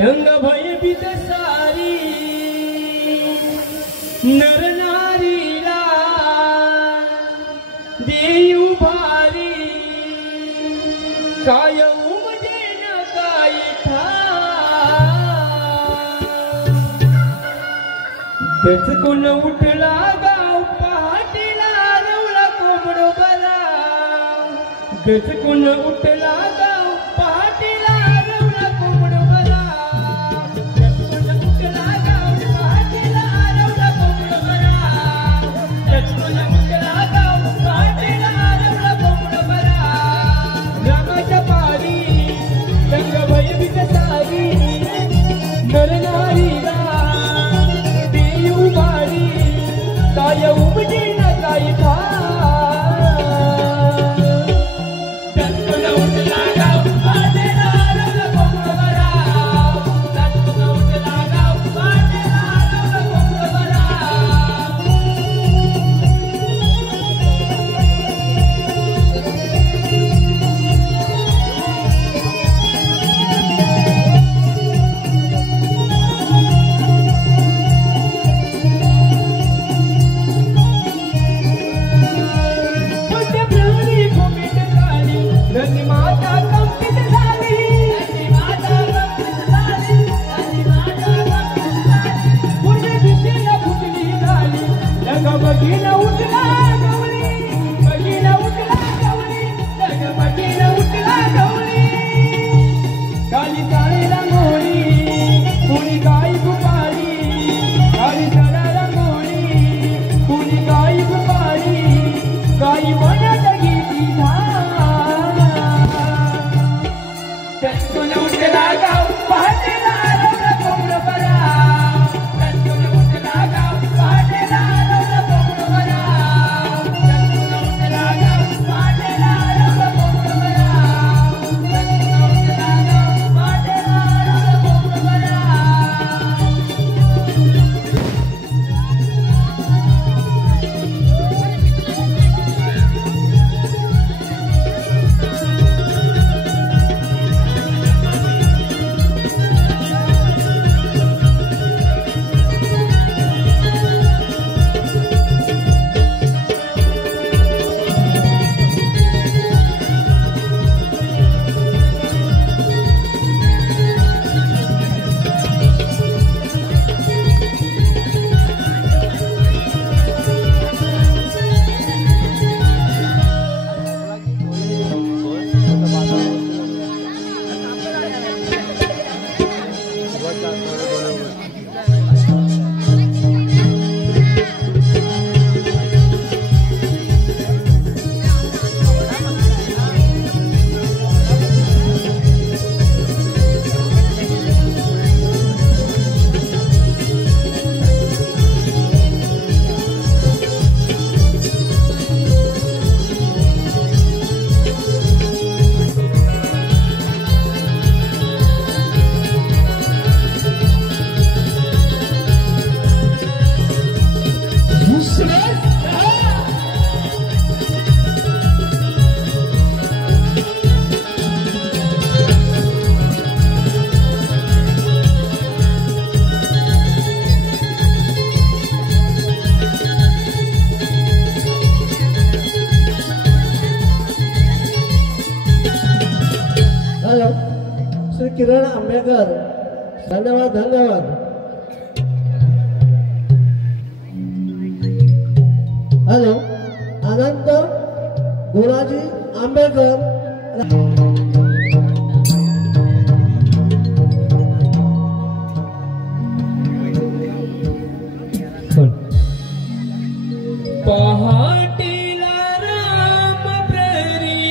रंग भयभीत सारी नर नारीला देऊ भारी काय उमजेन काय दचकून उठला गाव पहाटेला रवला कोंबड बरा दचकून उठला गाव पहाटेला रवला कोंबड बरा दचकून उठला गाव पहाटेला रवला कोंबड बरा दचकून उठला गाव पहाटेला रवला कोंबड बरा रामाच्या पारी रंग भयभीत सारी नर नारीला काय उमजेन काय दचकून उठला गाव पहाटेला रवला कोंबड बरा दचकून उठला गाव पहाटेला रवला कोंबड बरा बगीना उठला गवळी काली काळी रांगोळी कुणी गाई गुपाळी काली साडा रांगोळी कुणी गाई गुपाळी गाई वनात गेली दचकून उठला गाव पहाटेला रवला कोंबड बरा दचकून उठला गाव पहाटेला रवला कोंबड बरा दचकून उठला गाव पहाटेला रवला कोंबड बरा दचकून उठला गाव पहाटेला रवला कोंबड बरा श्री किरण आंबेकर धन्यवाद धन्यवाद हॅलो अनंत गुराजी आंबेकर पहाटेला राम प्ररी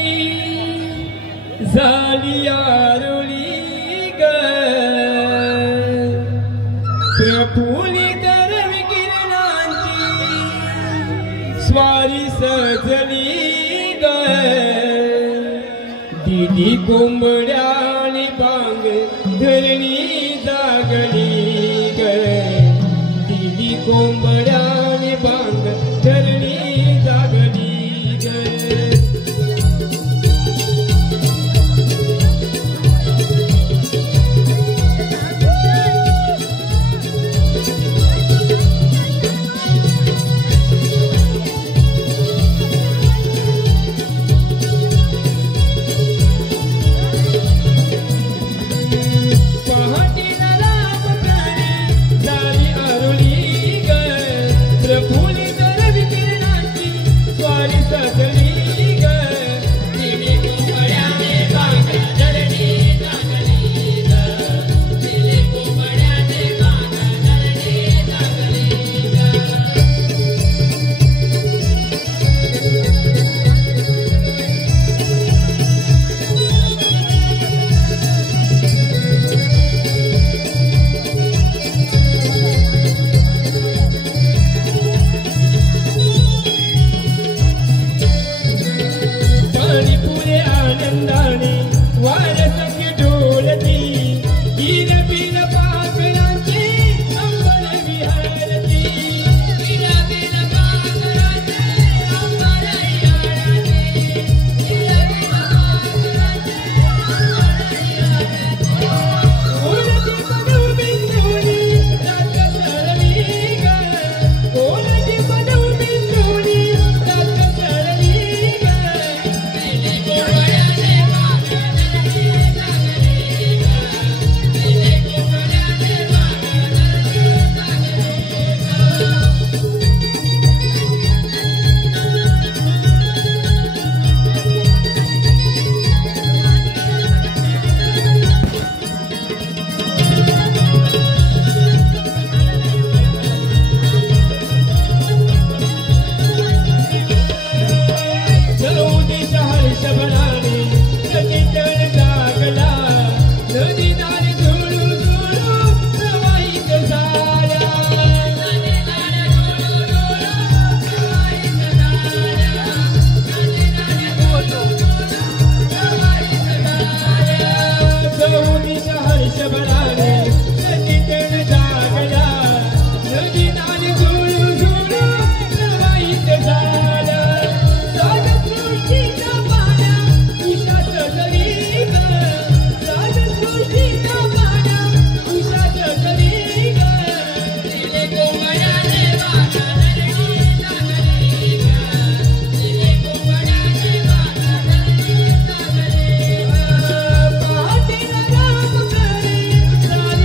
झाली आरुली ग प्रफुल्लित रविकिरणांची स्वारी सजली ग दिली कोंबड्याने बांग धरणी जागली ग दिली कोंबड्याने बांग धरणी जागली ग पहाटेला राम प्राणी झाली आरुली ग प्रफुल्लित रविकिरणांची स्वारी सजली ग तिने कोंबड्याने बांगड्या धरणी जागली ग तिने कोंबड्याने बांगड्या धरणी जागली ग पाणी पुरे आनंदाने वारसंग डोलती गिरबिल पाखरांची अंबर विहरती गिरबिल पाखरांची अंबर विहरती गिरबिल पाखरांची ओलटी बनू बिंदुनी रात सरली ग ओलटी बनू बिंदुनी रात सरली ग तिने कोंबड्याने बांगड्या धरणी जागली ग तिने कोंबड्याने बांगड्या धरणी जागली ग चौदिश हर्षभराने सचितळ जागला नदी नाले झुळू झुळू प्रवाहित झाल्या नदी नाले झुळू झुळू प्रवाहित झाल्या नदी नाले झुळू झुळू प्रवाहित झाल्या चौदिश हर्षभराने सचितळ जागला नदी नाले झुळू झुळू प्रवाहित झाल्या सागरसृष्टीच्या पाण्या उषाच करी ग सागरसृष्टीच्या पाण्या उषाच करी ग तिने कोंबड्याने बांगड्या धरणी जागली ग तिने कोंबड्याने बांगड्या धरणी जागली ग पहाटेला राम प्राणी झाली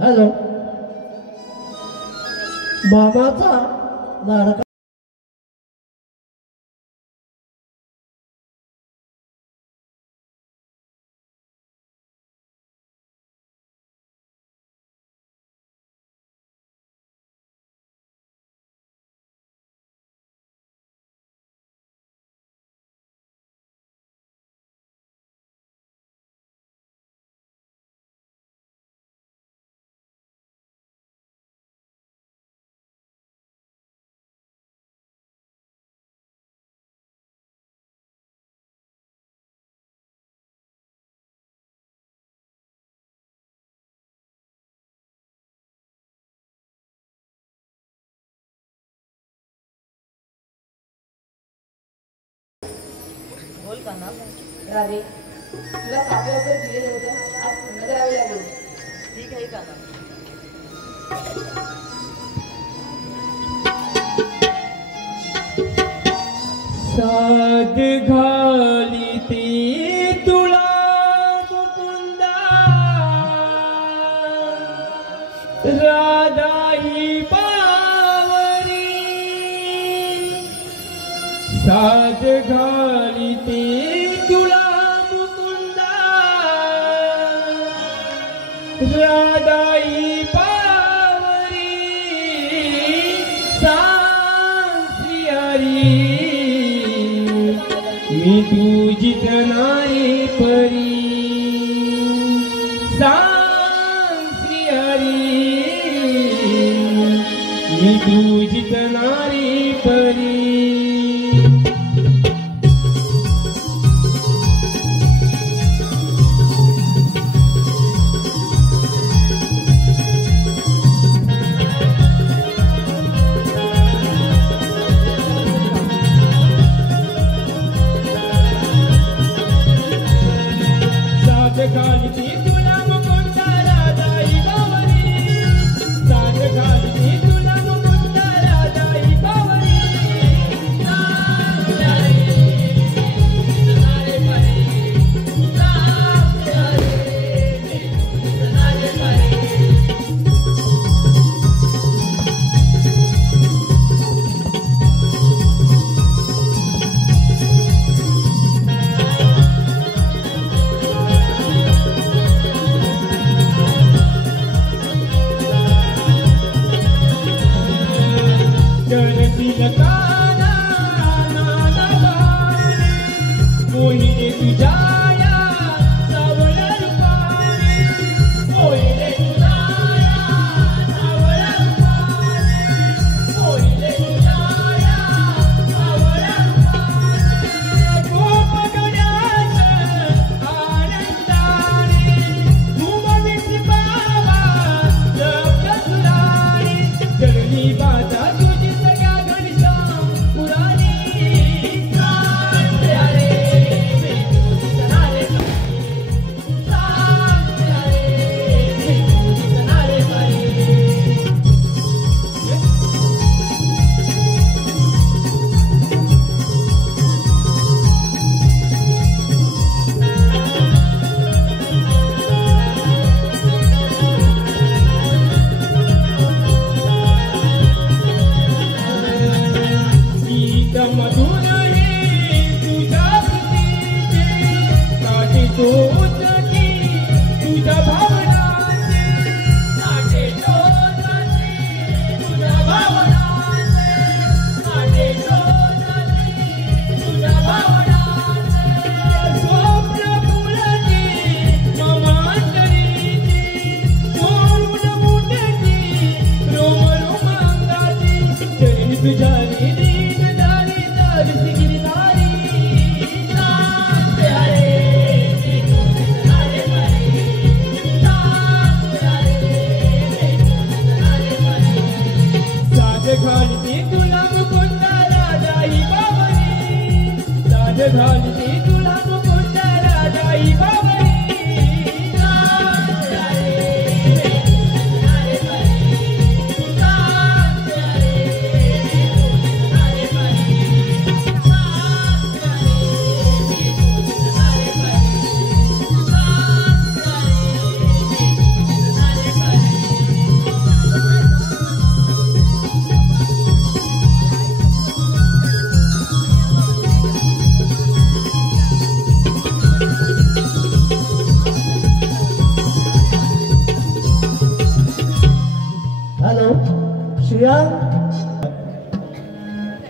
हॅलो मामाचा लाडका बोल का ना राधे तुला साधे वगैरे दिले होते आज थंड करावे लागेल ठीक आहे का ना साध घाली ती तुला मुकुंदा राधाई बावरी साध घाली ती तुला मुकुंदा राधाई बावरी सांसी हरी मी तुझी नारी परी सांसी हरी मी तुझी नारी परी घालती तुला मुकुंदा राधाई बावरी साध घालती तुला मुकुंदा राधाई बावरी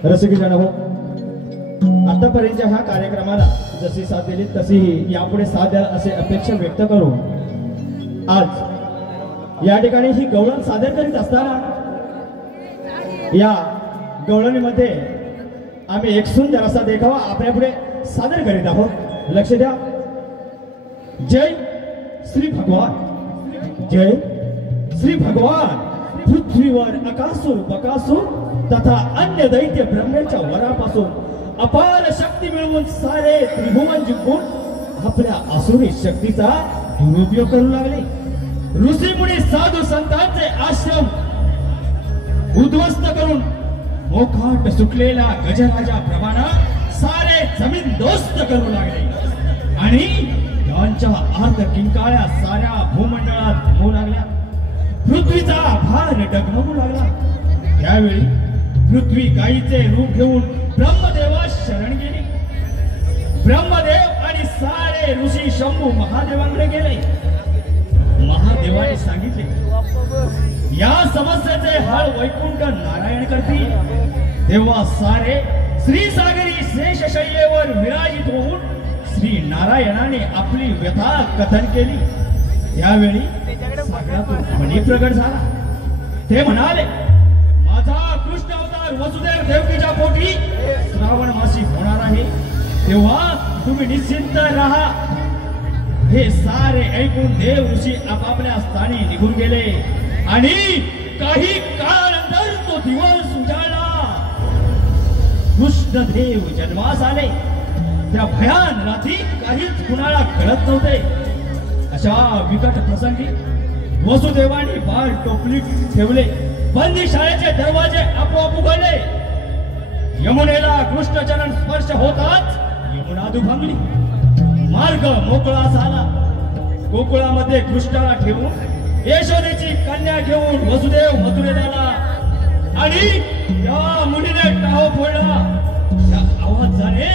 रसिकजन हो, आतापर्यंतच्या ह्या कार्यक्रमाला जशी साथ दिली तशीही यापुढे साथ द्याल असे अपेक्षा व्यक्त करून आज या ठिकाणी ही गवळण सादर करीत असताना या गवळणीमध्ये आम्ही एक सुंदर असा देखावा आपल्या पुढे सादर करीत आहोत. लक्ष द्या. जय श्री भगवान, जय श्री भगवान. पृथ्वीवर अकासूर बकासूर तथा अन्य दैत्य ब्रह्मेच्या वरापासून अपार शक्ती मिळवून सारे त्रिभुवन जिंकून आपल्या आसुरी शक्तीचा दुरुपयोग करू लागले. ऋषीमुनी साधू संतांचे आश्रम उद्ध्वस्त करून मोकाट सुटलेला गजराजा प्रमाणा सारे जमीन दोस्त करू लागले आणि त्यांच्या आर्त किंकाळ्या साऱ्या भूमंडळात घुमू लागल्या. पृथ्वीचा भार डगमगू लागला. त्यावेळी पृथ्वी गायीचे रूप घेऊन ब्रह्मदेवास शरण गेली. ब्रह्मदेव आणि सारे ऋषी शंभू महादेवांकडे गेले. महादेवाने सांगितले, या समस्येचे हळ वैकुंठ नारायण करतील. तेव्हा सारे श्रीसागरी शेषशय्येवर विराजित होऊन श्री नारायणाने आपली व्यथा कथन केली. त्यावेळी सागरातून ध्वनी प्रगट झाला. ते म्हणाले, माझा कृष्ण अवतार वसुदेव देवकीच्या पोटी श्रावण मासी होणार आहे, तेव्हा तुम्ही निश्चिंत राहा. हे सारे ऐकून देव ऋषी आपापल्या स्थानी निघून गेले आणि काही काळानंतर तो दिवस उजाडला. कृष्णदेव जन्मास आले. त्या भयान रात्री काहीच कुणाला कळत नव्हते. अशा विकट प्रसंगी वसुदेवानी बाळ टोपलीत ठेवले. बंदी शाळेचे दरवाजे आपोआप उघडले. यमुनेला कृष्णचरण स्पर्श होताच यमुना दुभंगली. मार्ग मोकळा झाला. गोकुळामध्ये कृष्णाला ठेवून यशोदेची कन्या घेऊन वसुदेव मथुरेला आला आणि त्या मुलीने टाहो फोडला. त्या आवाजाने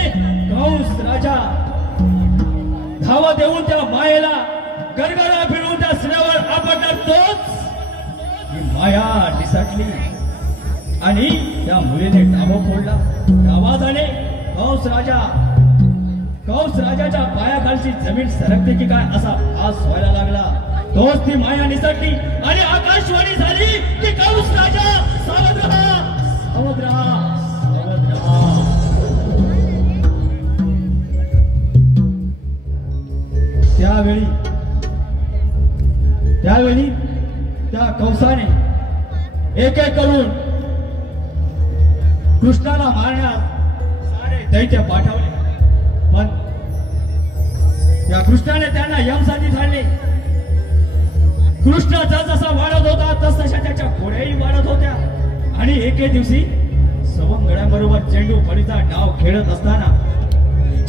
कंस राजा धावा देऊन त्या मायेला गरगरा फिरवून त्या स्त्रीवर आपटला. तोच ही माया निसटली आणि त्या मुलीने टाहो फोडला. त्या आवाजाने कंस राजा कौस राजाच्या पायाखालची जमीन सरकते की काय असा भास व्हायला लागला. तोच ती माया निसटली आणि आकाशवाणी झाली की कौस राजा सावध राहा, सावध राहा, सावध राहा. त्यावेळी त्या कंसाने एक एक करून कृष्णाला मारण्यास सारे दैत्य पाठवले. पण त्या कृष्णाने त्यांना यमसाची झाले. कृष्ण जसा वाढत होता तसतशा त्याच्या घोड्याही वाढत होत्या. आणि एके दिवशी सवंगड्यांबरोबर चेंडू फळीचा डाव खेळत असताना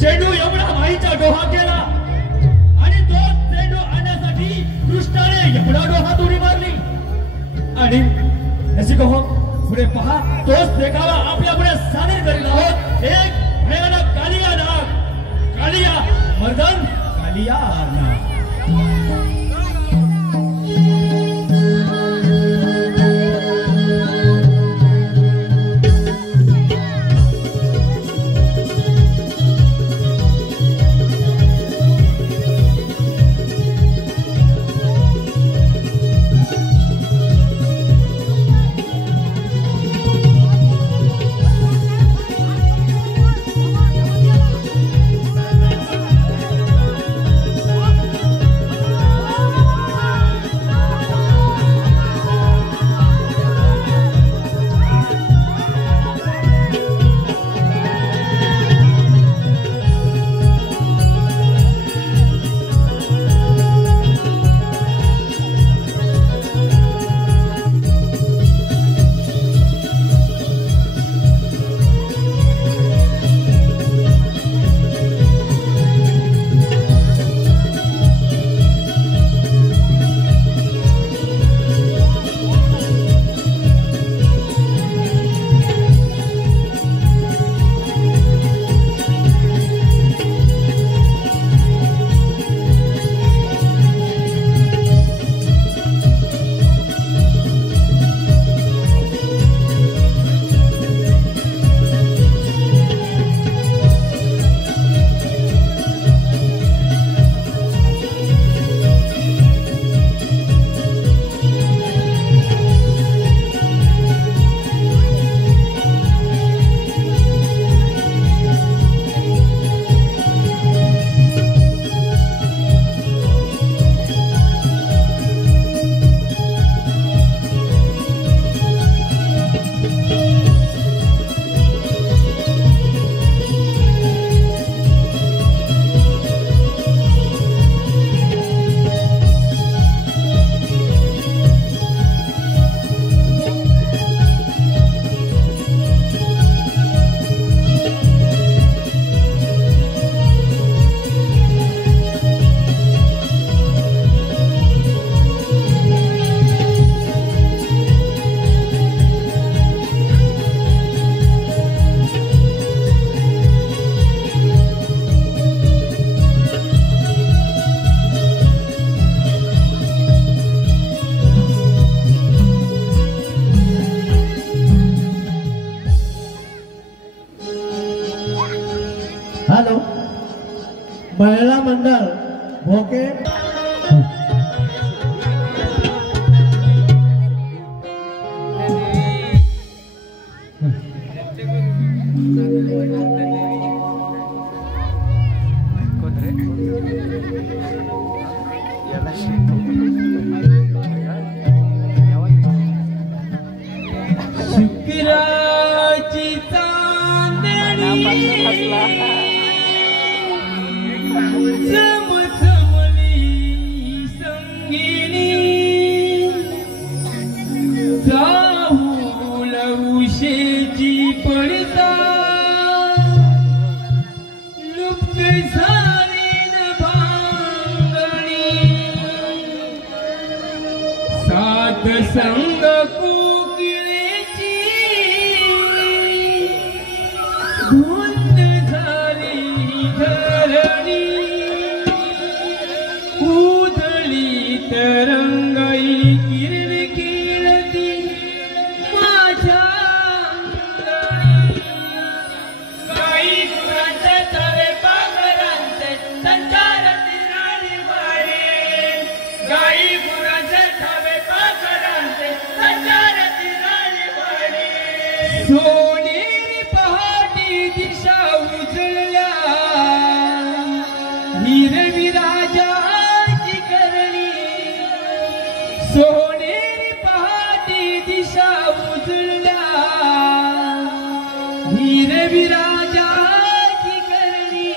चेंडू एवढा माईचा डोहा केला आणि तो चेंडू आणण्यासाठी कृष्णाने एवढा डोहात उडी मारली. आणि रसिक हो, पुढे पहा, तोच देखावा आपल्या पुढे सादर करीत आहोत. एक भयानक कालिया नाग, कालिया मर्दन, कालिया नाग. हॅलो, महिला मंडळ भोके. शुक्राची चांदणी चमचमली संगिनी जाऊल उशेची पडता लुप्त झाली न भांगणी सात संग कोकिळेची धुंद झाली धरणी उधळी तरंगाई किरण किरती माझ्या अंगणी. काही कुणाचं तळे पागरा सोनेरी पहाटे दिशा उजळल्या हिरवी राजाची करणी सोनेरी पहाटे दिशा उजळल्या हिरवी राजाची करणी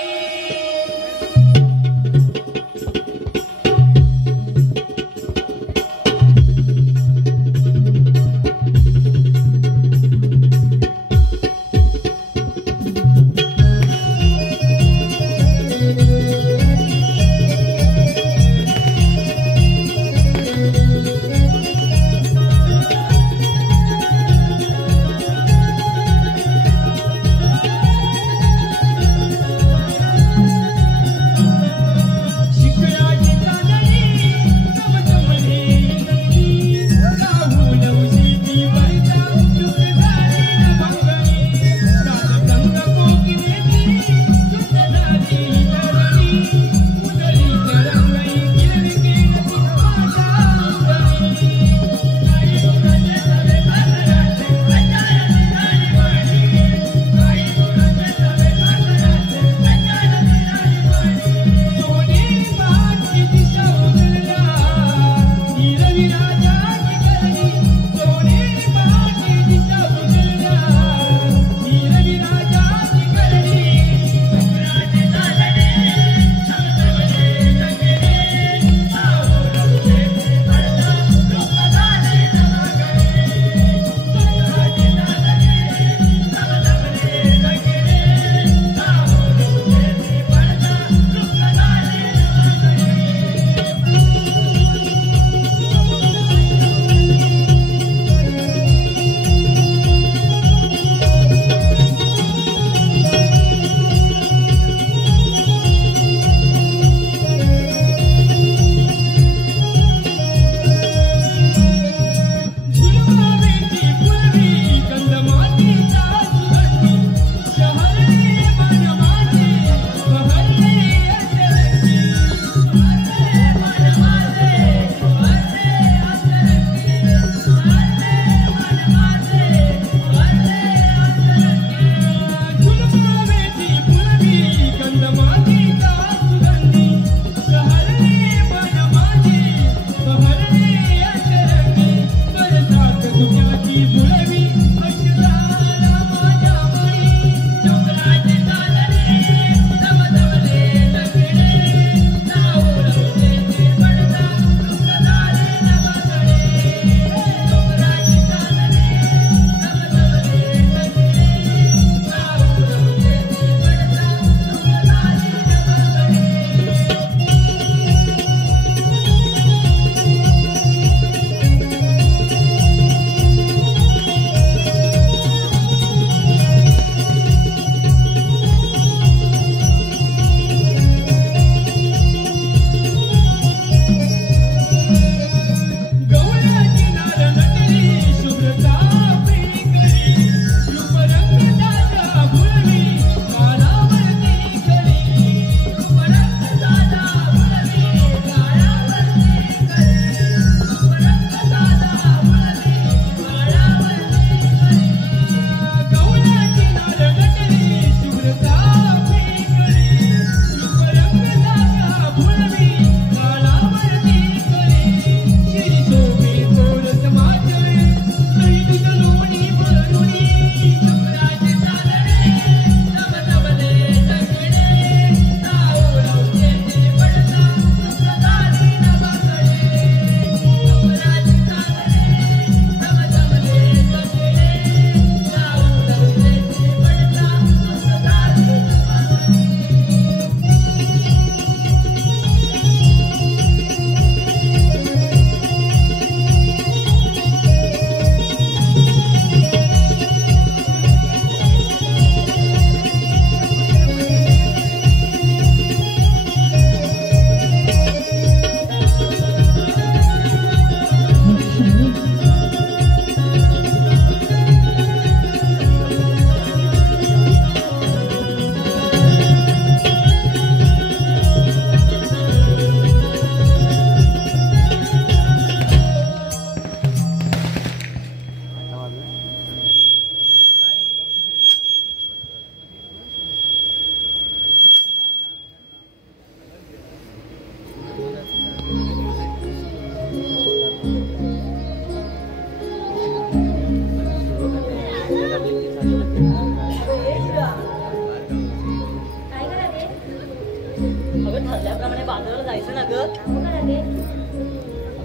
म्हणे बाजाराला जायचं ना ग. हो का राधे?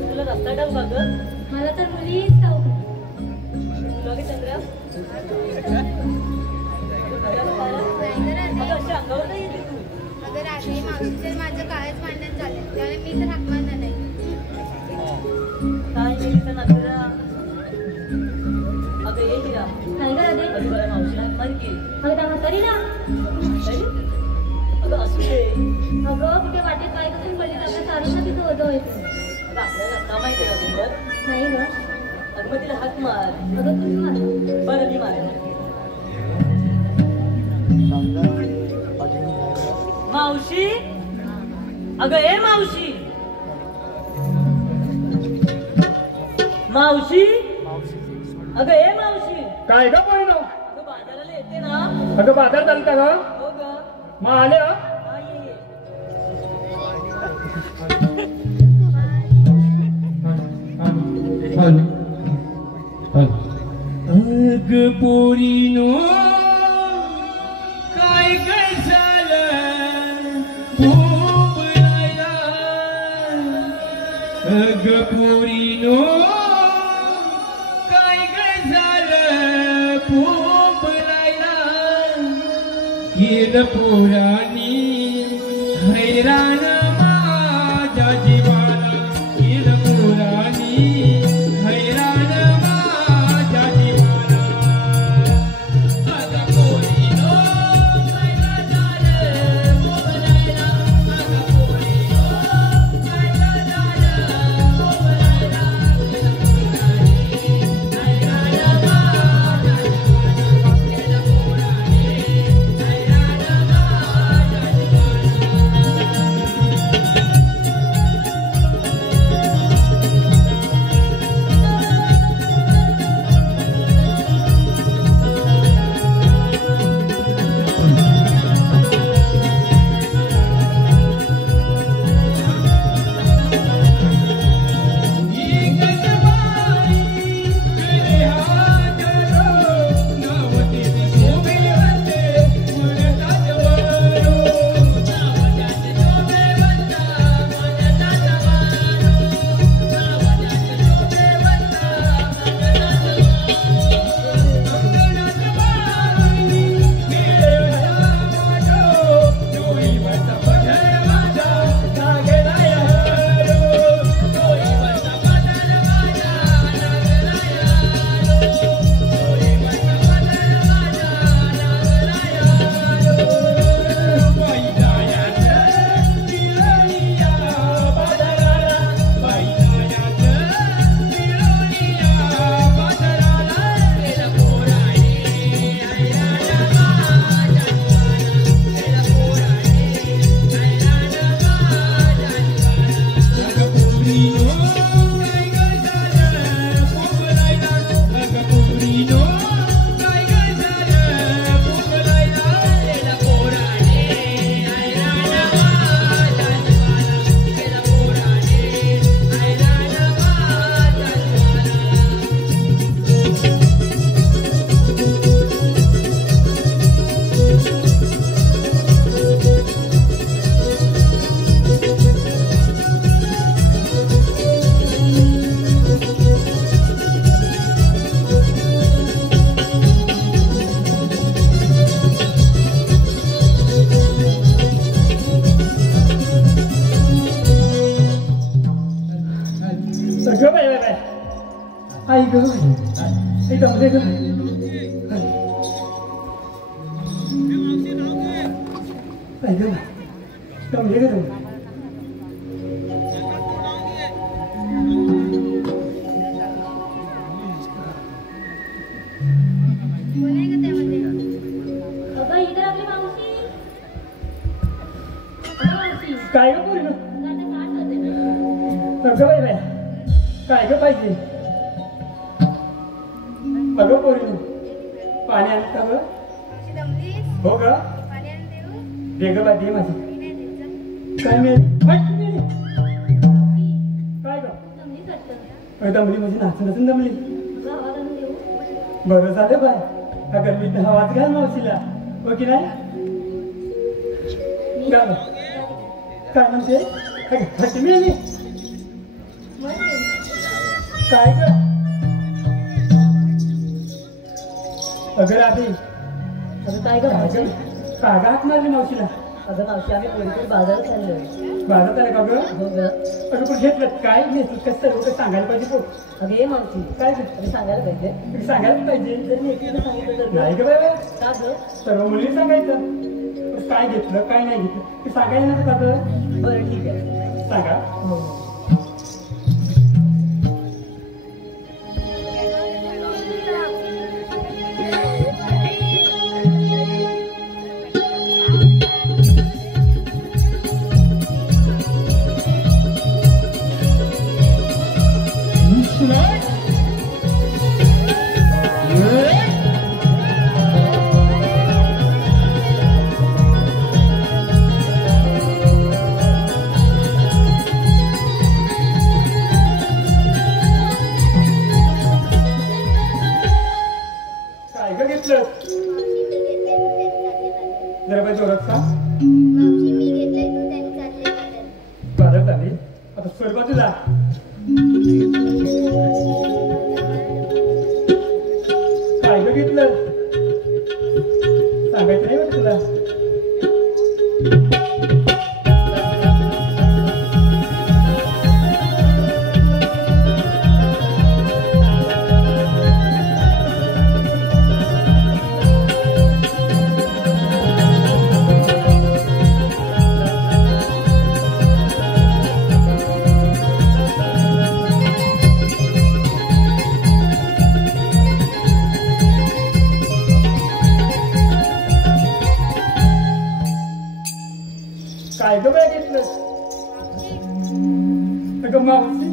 तुला रस्ता ठाऊ का ग? मला तर मुलीच ठाऊक नाही. तुला की चंद्रा नाही ग राधे. अगं अशी अंगावर नाही येते तू. अगं राधे, मावशीचे माझं काळच भांडण झालं त्यामुळे मी तर हाक मारणार नाही. काय गेली नजरा. अगं ये हिरा. नाही ग राधे. अगं बरं मावशी हाक मार की. अगं त्या म्हातारी ना. अगं असू दे. अगं कुठे वाटेत बाईक असून पडली तर आपल्या सारूंना तिथं होतं व्हायचं. अगं आपल्याला रस्ता माहिती आहे का तुझं? नाही ग. अगं मग तिला हाक मार. अगं तुम्ही मारा. बरं मी मारेन. मावशी अगं ए मावशी मावशी अगं ए मावशी काय ग पहिलं अगं बाजाराला येते ना. अगं बाजार चालता का हो ग. मग आले हा, ये, ये. अग पोरीनो काय काय झालं खूप राहिला. अग पोरीनो काय काय झालं खूप राहिला. केलं पोरानी हैराण माझ्या जीवाला. केलं पोरानी हैराण माझ्या जीवाला. अगं पोरीनो काय काय झालं खूप राहिला. अगं पोरीनो काय काय झालं खूप राहिला. केलं पोरानी हैराण माझ्या जीवाला. केलं पोरानी हैराण माझ्या सगळं बाय बाय आई ग एकदम दे ग आई ग कम दे ग तू कोण आहे का त्यामध्ये? अगं इकडे आपली मावशी. अगं मावशी. काय ग पोरी ग गाणं गात होते ना. सगळं बाय बाय काय ग पाहिजे अगं पोरी पाणी आणलं का ग मावशी दमलीस? हो ग पाणी आणून देऊ? दे ग बाई दे माझी मी नाही देत जा. काय मिळेल काय ग दमलीस वाटतं. दमली म्हणजे नाचून नाचून दमली अगं आवाज आणून देऊ? बरं झालं बाय अगर मी आवाज घाल मावशीला हो की नाही मी गा ग. काय म्हणते हट्टी मिळाली काय ग अगर आधी अगं काय ग मावशी काय ग हात मारली मावशीला अगं मावशी आम्ही कोणीतरी बाजारात चाललोय बाजारात आले का ग हो ग अगं पण घेतलं काय घेतलं कसं सर्व काही सांगायला पाहिजे पोट अगं ये मावशी काय घेतलं अगं सांगायला पाहिजे तुम्ही सांगायला पाहिजे जर मी एकटीनं सांगितलं तर नाही ग बाबा का ग सर्व मुली सांगायचं पण काय घेतलं काय नाही घेतलं ते सांगायला नसतं का तर बरं ठीक आहे सांगा हो काय ग घेतलं जरा बाई जोरात सांग मावशी मी घेतलंय तू त्यांनी चालले बाजारात. बाजारात आली आता सर बाजूला काय ग घेतलं सांगायचं नाही वाटत तुला काय ग बाय घेतलं अगं मावशी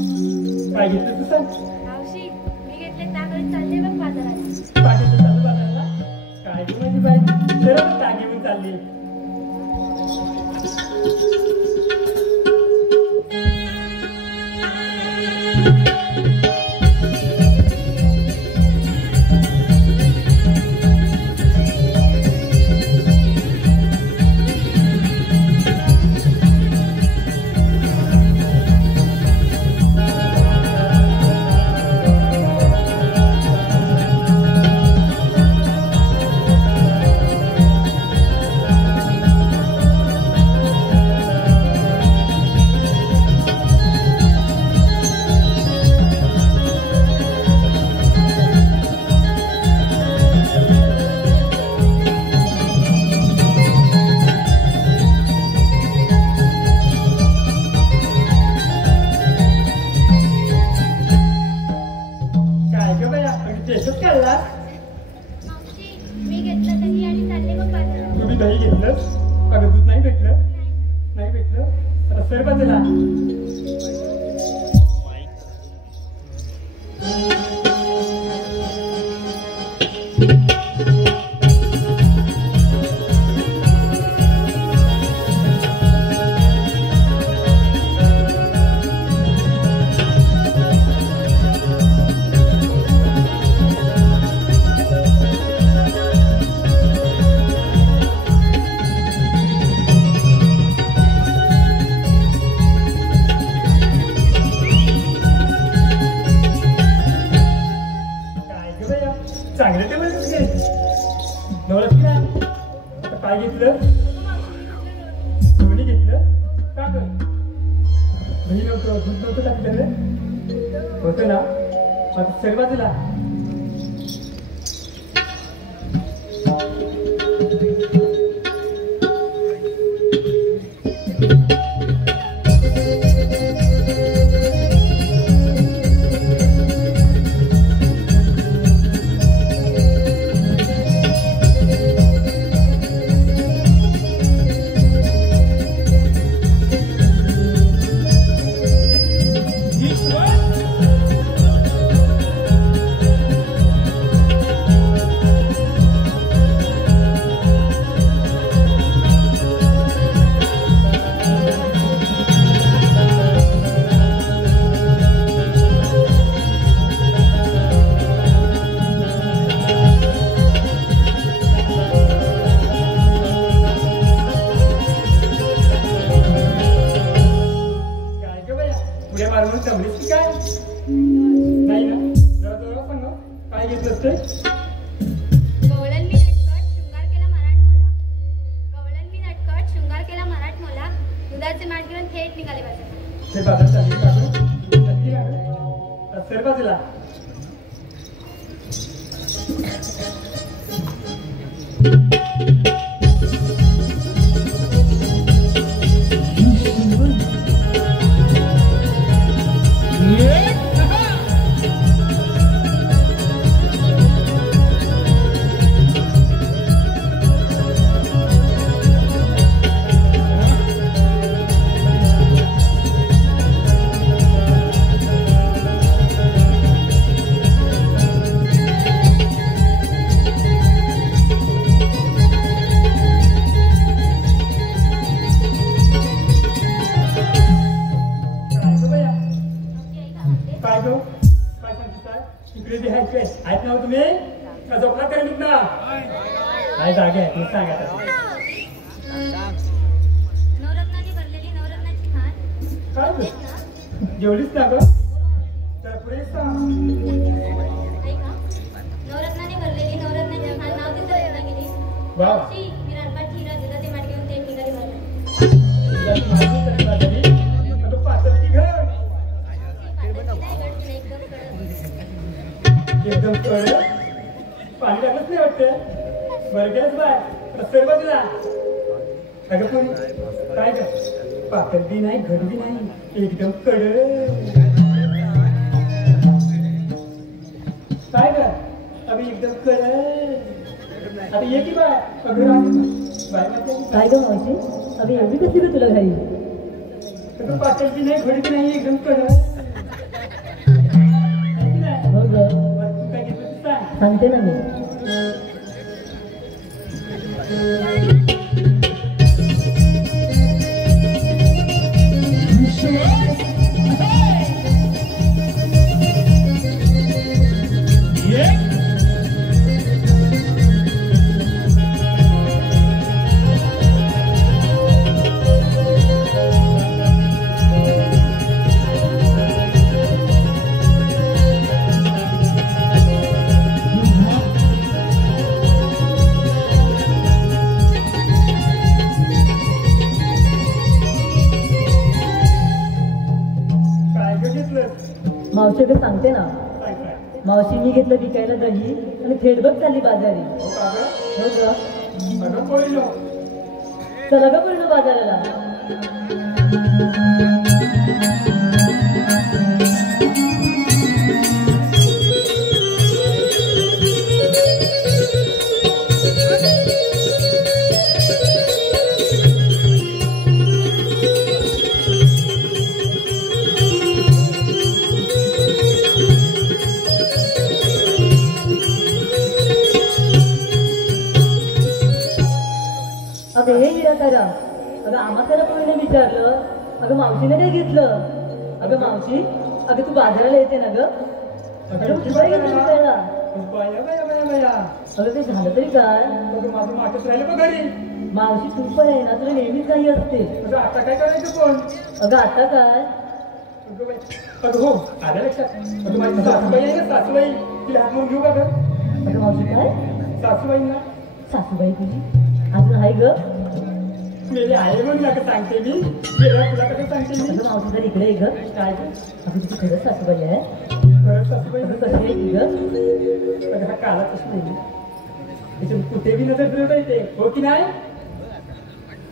काय घेतलं तू सांग मावशी मी घेतले त्याकडे चालले बघ बाजारात. पाठीचं चालू बाजारला काय ग माझी बाई सरळ ताग घेऊन चालली काय ग बाया टेस्टच काढला मावशी मी घेतलं दही आणि चालले बघ बाजारात. तुम्ही दही घेतलंस अगं दूध नाही भेटलं नाही भेटलं आता सर बाजूला काय ग बाया चांगलं ते म्हणजे नवलच ना आता काय घेतलं दोन्ही घेतलं का ग दही नव्हतं दूध नव्हतं टाकलेलं होतं ना आता सर बाजूला पुढे मारून जमलीस की काय नाही ना जरा जरा सांगा काय घेतलं ते गवळण मी नटकट शृंगार केला मराठमोला. गवळण मी नटकट शृंगार केला मराठमोला. दुधाचे माठ घेऊन थेट निघाले बाजारात. ते बाजार चालली काढू नक्की काढू सर बाजूला आहेत ना तुम्ही झोपला करेन ना काय जागे आहे तू सांगा नवरत्नाने भरलेली नवरत्नाची खाण. काय जेवलीच ना ग तर पुढे सांग ऐका. नवरत्नाने भरलेली नवरत्नाची खाण नाव तिचं रत्नागिरी. वा. मावशी, मी रानपाट हिरा दुधाचे माठ घेऊन थेट निघाले बाजारात. एकदम कळ पाणी लागत नाही वाटतं बरं गेलच बाय रस्त्यावर बाजूला अगं पण काय ग पातळ बी नाही घड बी नाही एकदम कड काय ग अभि एकदम कड आता ये की बाय अगं बाय काय ग मावशी अगं एवढी कसली ग तुला घाई अगं पातळ बी नाही घड बी नाही एकदम कड हो ग तू काय घेतलं ते सांग सांगते ना मी मावशीकडे सांगते ना मावशी मी घेतलं विकायला दही आणि थेटबत चालली बाजारी हो ग चला ग पडलो बाजाराला अगं हे हिरा करा अगं आम्हाला कोणी विचारलं अगं मावशीने काय घेतलं अगं मावशी अगं तू बाजाराला येते ना ग अगं काय घेतलं विचारला अगं ते झालं तरी काय माझं मागच राहिलं बघ घरी मावशी तू पण आहे ना तुला नेहमीच काही असते आता काय करायचं पण अगं आता काय हो आल्या लक्षात माझी सासूबाई आहे ना सासूबाई तिला हात म्हणून घेऊ का ग अगं मावशी काय सासूबाई ना सासूबाई तुझी अजून आहे ग मेले आहे म्हणून नका सांगते मी गेला तुला कसं सांगते मी अगं मावशी तर इकडे ग काय अगं तुझी खरंच सासूबाई आहे खरंच सासूबाई अगं कशी आहे ती ग अगं हा कालाच नाही त्याच्यात कुठे बी नजर फिरवता येते हो की नाही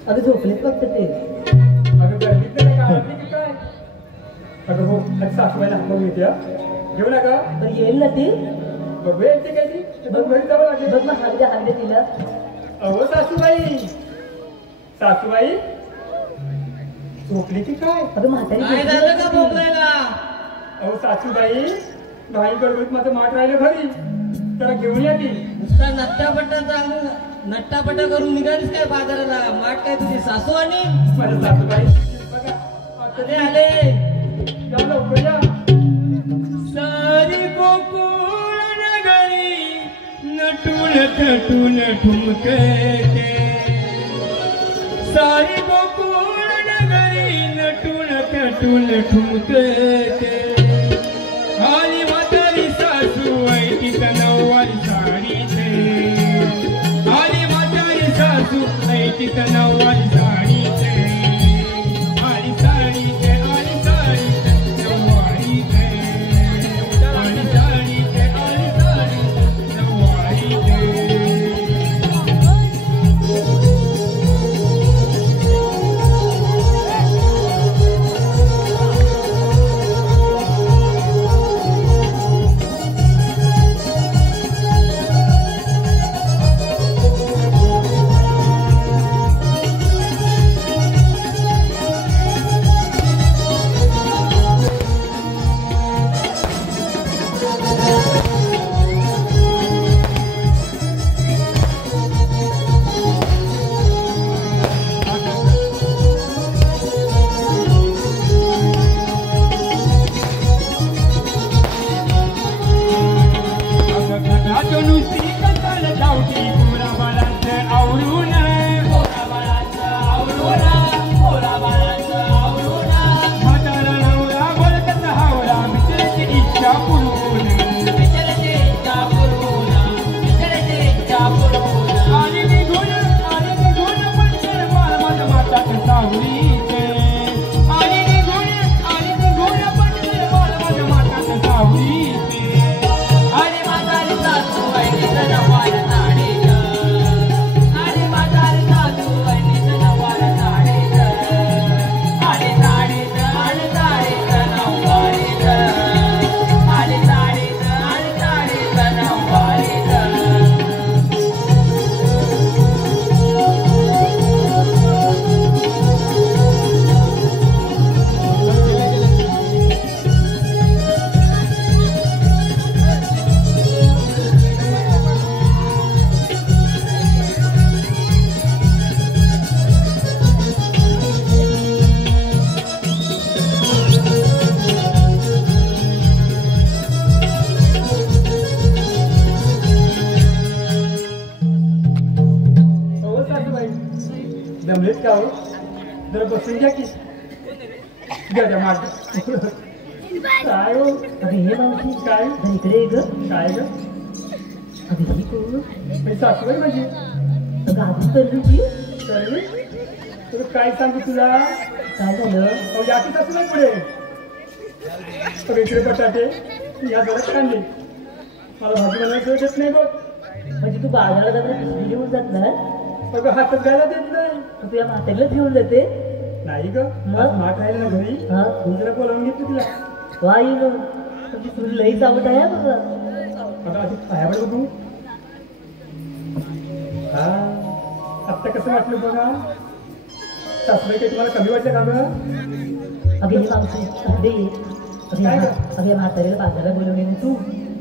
अगं झोपलेच फक्त ते अगं गर्दीत नाही काळात नाही की काय अगं हो अगं सासूबाईला हात म्हणून येते घेऊ नका तर येईल ना ती बघू येते काय ती बघ घरी जावं लागेल बघ मग हाक दे तिला अहो सासूबाई सासूबाई झोपली की काय अगं म्हातारी काय झालं का बोलायला अहो सासूबाई नाही गडबडीत माझं माठ राहिलं घरी त्याला घेऊन या ती नुसता नट्टापट्टा करून निघालीस काय बाजाराला माठ काय तुझी सासू आणि माझ्या सासूबाई बघा कधी आले या लवकर या सारी गोकुळ नगरी नटून थटून ठुमकते सारी गोकुळ नगरी नटून थटून नटून ठुमकते आली म्हातारी सासू ऐटीत नऊवारी साडीते आली म्हातारी सासू ऐटीत नऊवारी साडीते आली साडीते आली साडीते नऊवारीते आली साडीते आली साडीते नऊवारीते जमलेत का हो जरा बसून घ्या की गड्या माग काय हो अगं हे मावशी काय अगं इकडे ये ग काय ग अगं ही कोण मी सासूबाई माझी अगं आधी करली करवी तुला काय सांगू तुला काय झालं अहो याची सासूबाई पुढे तर इकडे बटाटे या घरात कांदे मला भाजी बनवायचं देत नाही बघ म्हणजे तू बाजारात जाताना पिशवी घेऊन जात ना अगं हातात घ्यायला देत नाही तू तुझ्या म्हातारीलाच घेऊन जाते नाही ग आज माठ राहिलं ना घरी हा दुसऱ्या बोलावून घेतली तिला वा येऊ तुझी तुला लईच आवड आहे बघा आता आधी पायावर बघू हा आत्ता कसं वाटलं बघा सासूबाई काही तुम्हाला कमी वाटलं का गं अगं ही मावशी अगदी काय गं? अगं या म्हातारीला बाजारात बोलवली ना तू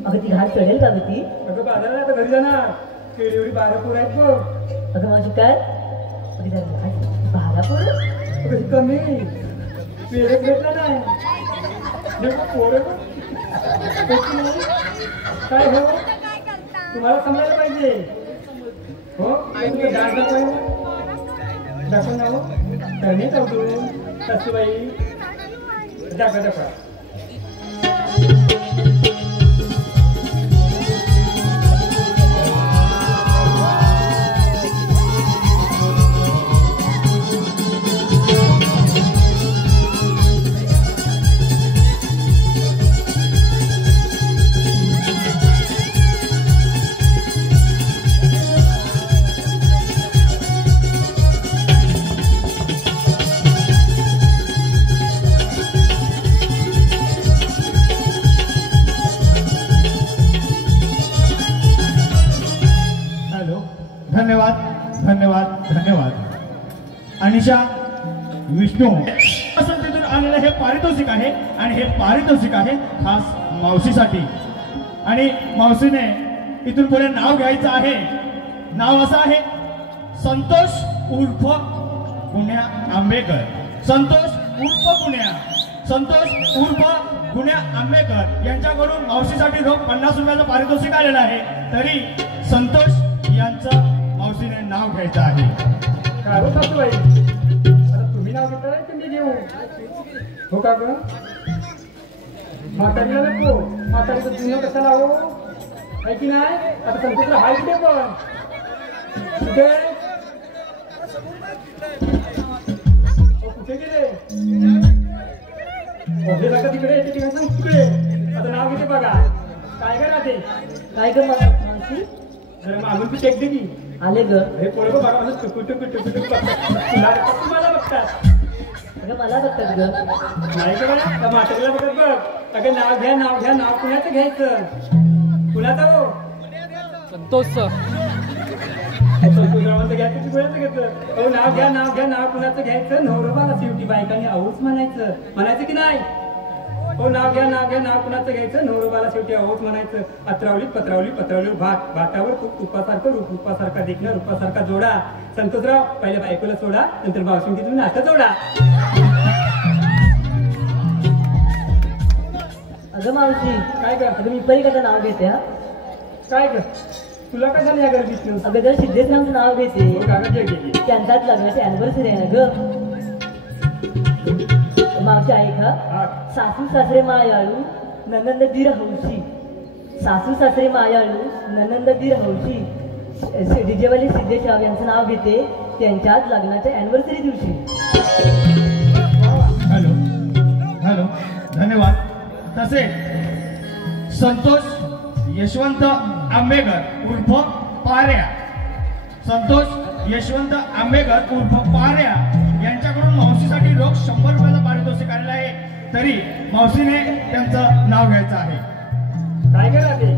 अगं ती घाट चढेल का गं ती अगं बाजारात आता घरी जाणार केळीवरी 12 पोरं आहेत बघ अगं माझी काय अगं त्या घाट 12 पोरं अगं ही कमी वेळेत भेटला नाही नेमकं पोरं बघ. भेटली नाही. काय हो तुम्हाला समजायला पाहिजे हो तुम्ही डान्स दाखव ना हो करणे अवधून सासूबाई दाखवा दाखवा धन्यवाद धन्यवाद धन्यवाद अनिशा विष्णू वसंतीतून आलेलं हे पारितोषिक आहे आणि हे पारितोषिक आहे खास मावशीसाठी आणि मावशीने इथून पुढे नाव घ्यायचं आहे नाव असं आहे संतोष उर्फ गुण्या आंबेकर संतोष उर्फ गुण्या संतोष उर्फ गुण्या आंबेकर यांच्याकडून मावशीसाठी रोख 50 रुपयाचं पारितोषिक आलेलं आहे तरी संतोष यांचं मावशीने नाव घ्यायचं आहे काय हो सासूबाई आता तुम्ही नाव तर तुम्ही घेऊ हो का ग म्हातारीला नको म्हातारीचं जुनं कसं लावू आहे की नाही आता संतोषला हाय कुठे पण कुठे कुठे गेले तिकडे येते तिकडे सांग कुठे आता नाव घेते बघा काय करा ते काय ग मावशी जरा मागून तू चेक दे की आले ग हे पोरग बघा माझं टुकू तुला तुम्हाला बघतात अगं मला बघतात ग नाही का बघा म्हातारीला बघत बघ अगं नाव घ्या नाव कुणाचं घ्यायचं कुणाचं हो संतोषचं संतोषरावांचं घ्यायचं की कुणाचं घ्यायचं हो नाव घ्या नाव कुणाचं घ्यायचं नवरोबाला शेवटी बायकांनी आऊच म्हणायचं की नाही हो नाव घ्या नाव कुणाचं घ्यायचं नवरोबाला शेवटी आऊच म्हणायचं पत्रावली भातावर तुपासारखं रूपासारखा देखणं रूपासारखा जोडा संतोषराव पहिल्या बायकोला सोडा नंतर बावशिंगी तुम्ही नातं जोडा अगं मावशी काय कर अगं मी परीकडे नाव घेते हा काय कर तुला काय झालं या गर्दीत अगं जर सिद्धेशरावचं नाव घेते कागद गेली त्यांचाच लग्नाची अॅनिव्हर्सरी आहे ना ग मावशी ऐक हा सासू सासरे मायाळू ननंद दीर हौशी सासू सासरे मायाळू ननंद दीर हौशी डीजेवाली सिद्धेशराव यांचं नाव घेते त्यांच्याच लग्नाच्या अॅनिव्हर्सरी दिवशी हॅलो धन्यवाद तसे संतोष यशवंत आंबेकर उर्फ पाऱ्या संतोष यशवंत आंबेकर उर्फ पाऱ्या यांच्याकडून मावशीसाठी रोख 100 रुपयाचा पारितोषिक आलेला आहे तरी मावशीने त्यांचं नाव घ्यायचं आहे काय करा ते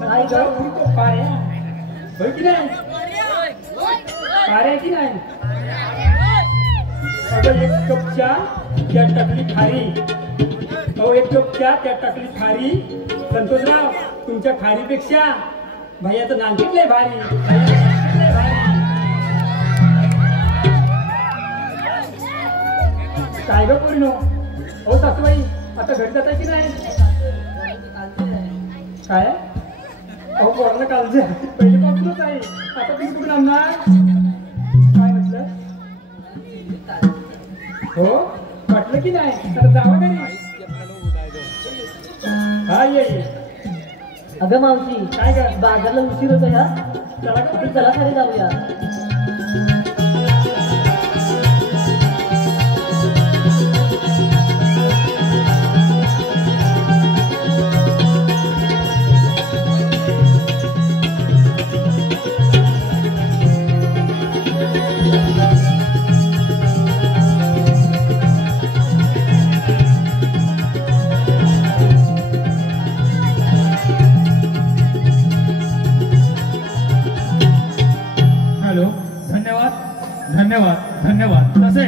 काय कर पाऱ्या होय की नाही पाऱ्या की नाही अगं एक कप चहा त्यात टाकली खारी अहो एक कप चहा त्यात टाकली खारी संतोषराव तुमच्या खारीपेक्षा भैयाचं नांगीत लय भारी काय ग पूर्ण हो सासूबाई आता घरी जाताय की नाही काय अहो पोराला काळजी पहिलीपासूनच आहे आता तुम्ही कुठून आणणार काय म्हटलं हो वाटलं की नाही आता जावा घरी हा ये अगं मावशी काय कर बाजारला उशीर होतो ह्या चला का आपण चला खाली जाऊया धन्यवाद तसे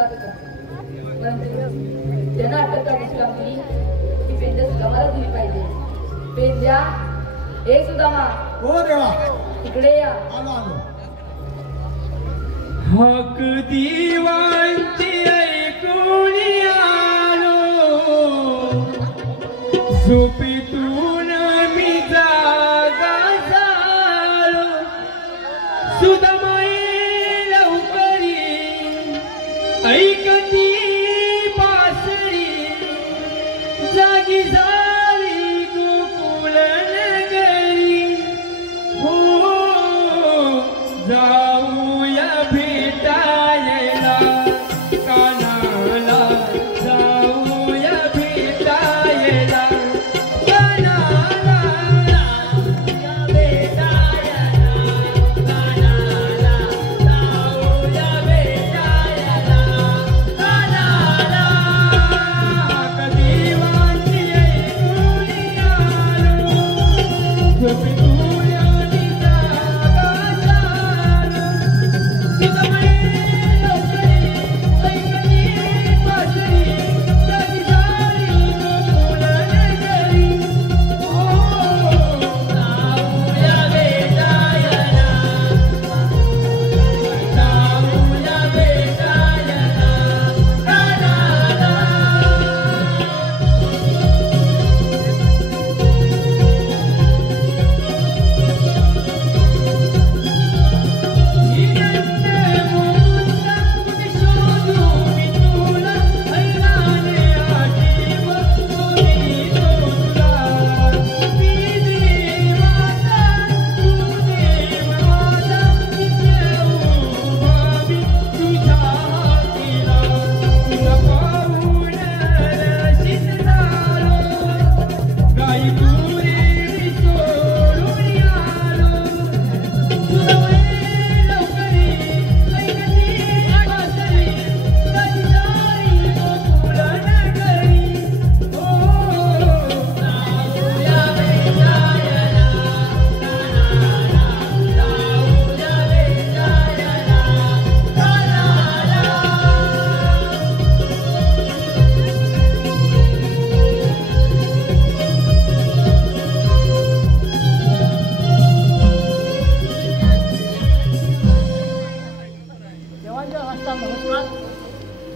जातच असते. परंतु त्यांना अटक करण्याची कामगिरी ही पेंद्या सुदामाला दिली पाहिजे. पेंद्या, ए सुदामा, हो देवा, इकडे या. आलो आलो. हक दिवांची ऐकून आलो, झोपेतून मी जागा झालो. सुदामाई लवकरी ऐकती बासरी, जागी झाली गोकुळ नगरी. हो जाऊया भेटायला कानाला, जाऊया भेटायला कानाला, जाऊया भेटायला कानाला, जाऊया भेटायला कानाला. कधी वांची ऐकून आलो, झोपेतून आणि जागा झालो. सुदामाई लवकरी ऐकती बासरी, जागी झाली गोकुळ नगरी. हो जाऊया भेटायला, जाऊया भेटायला कानाला.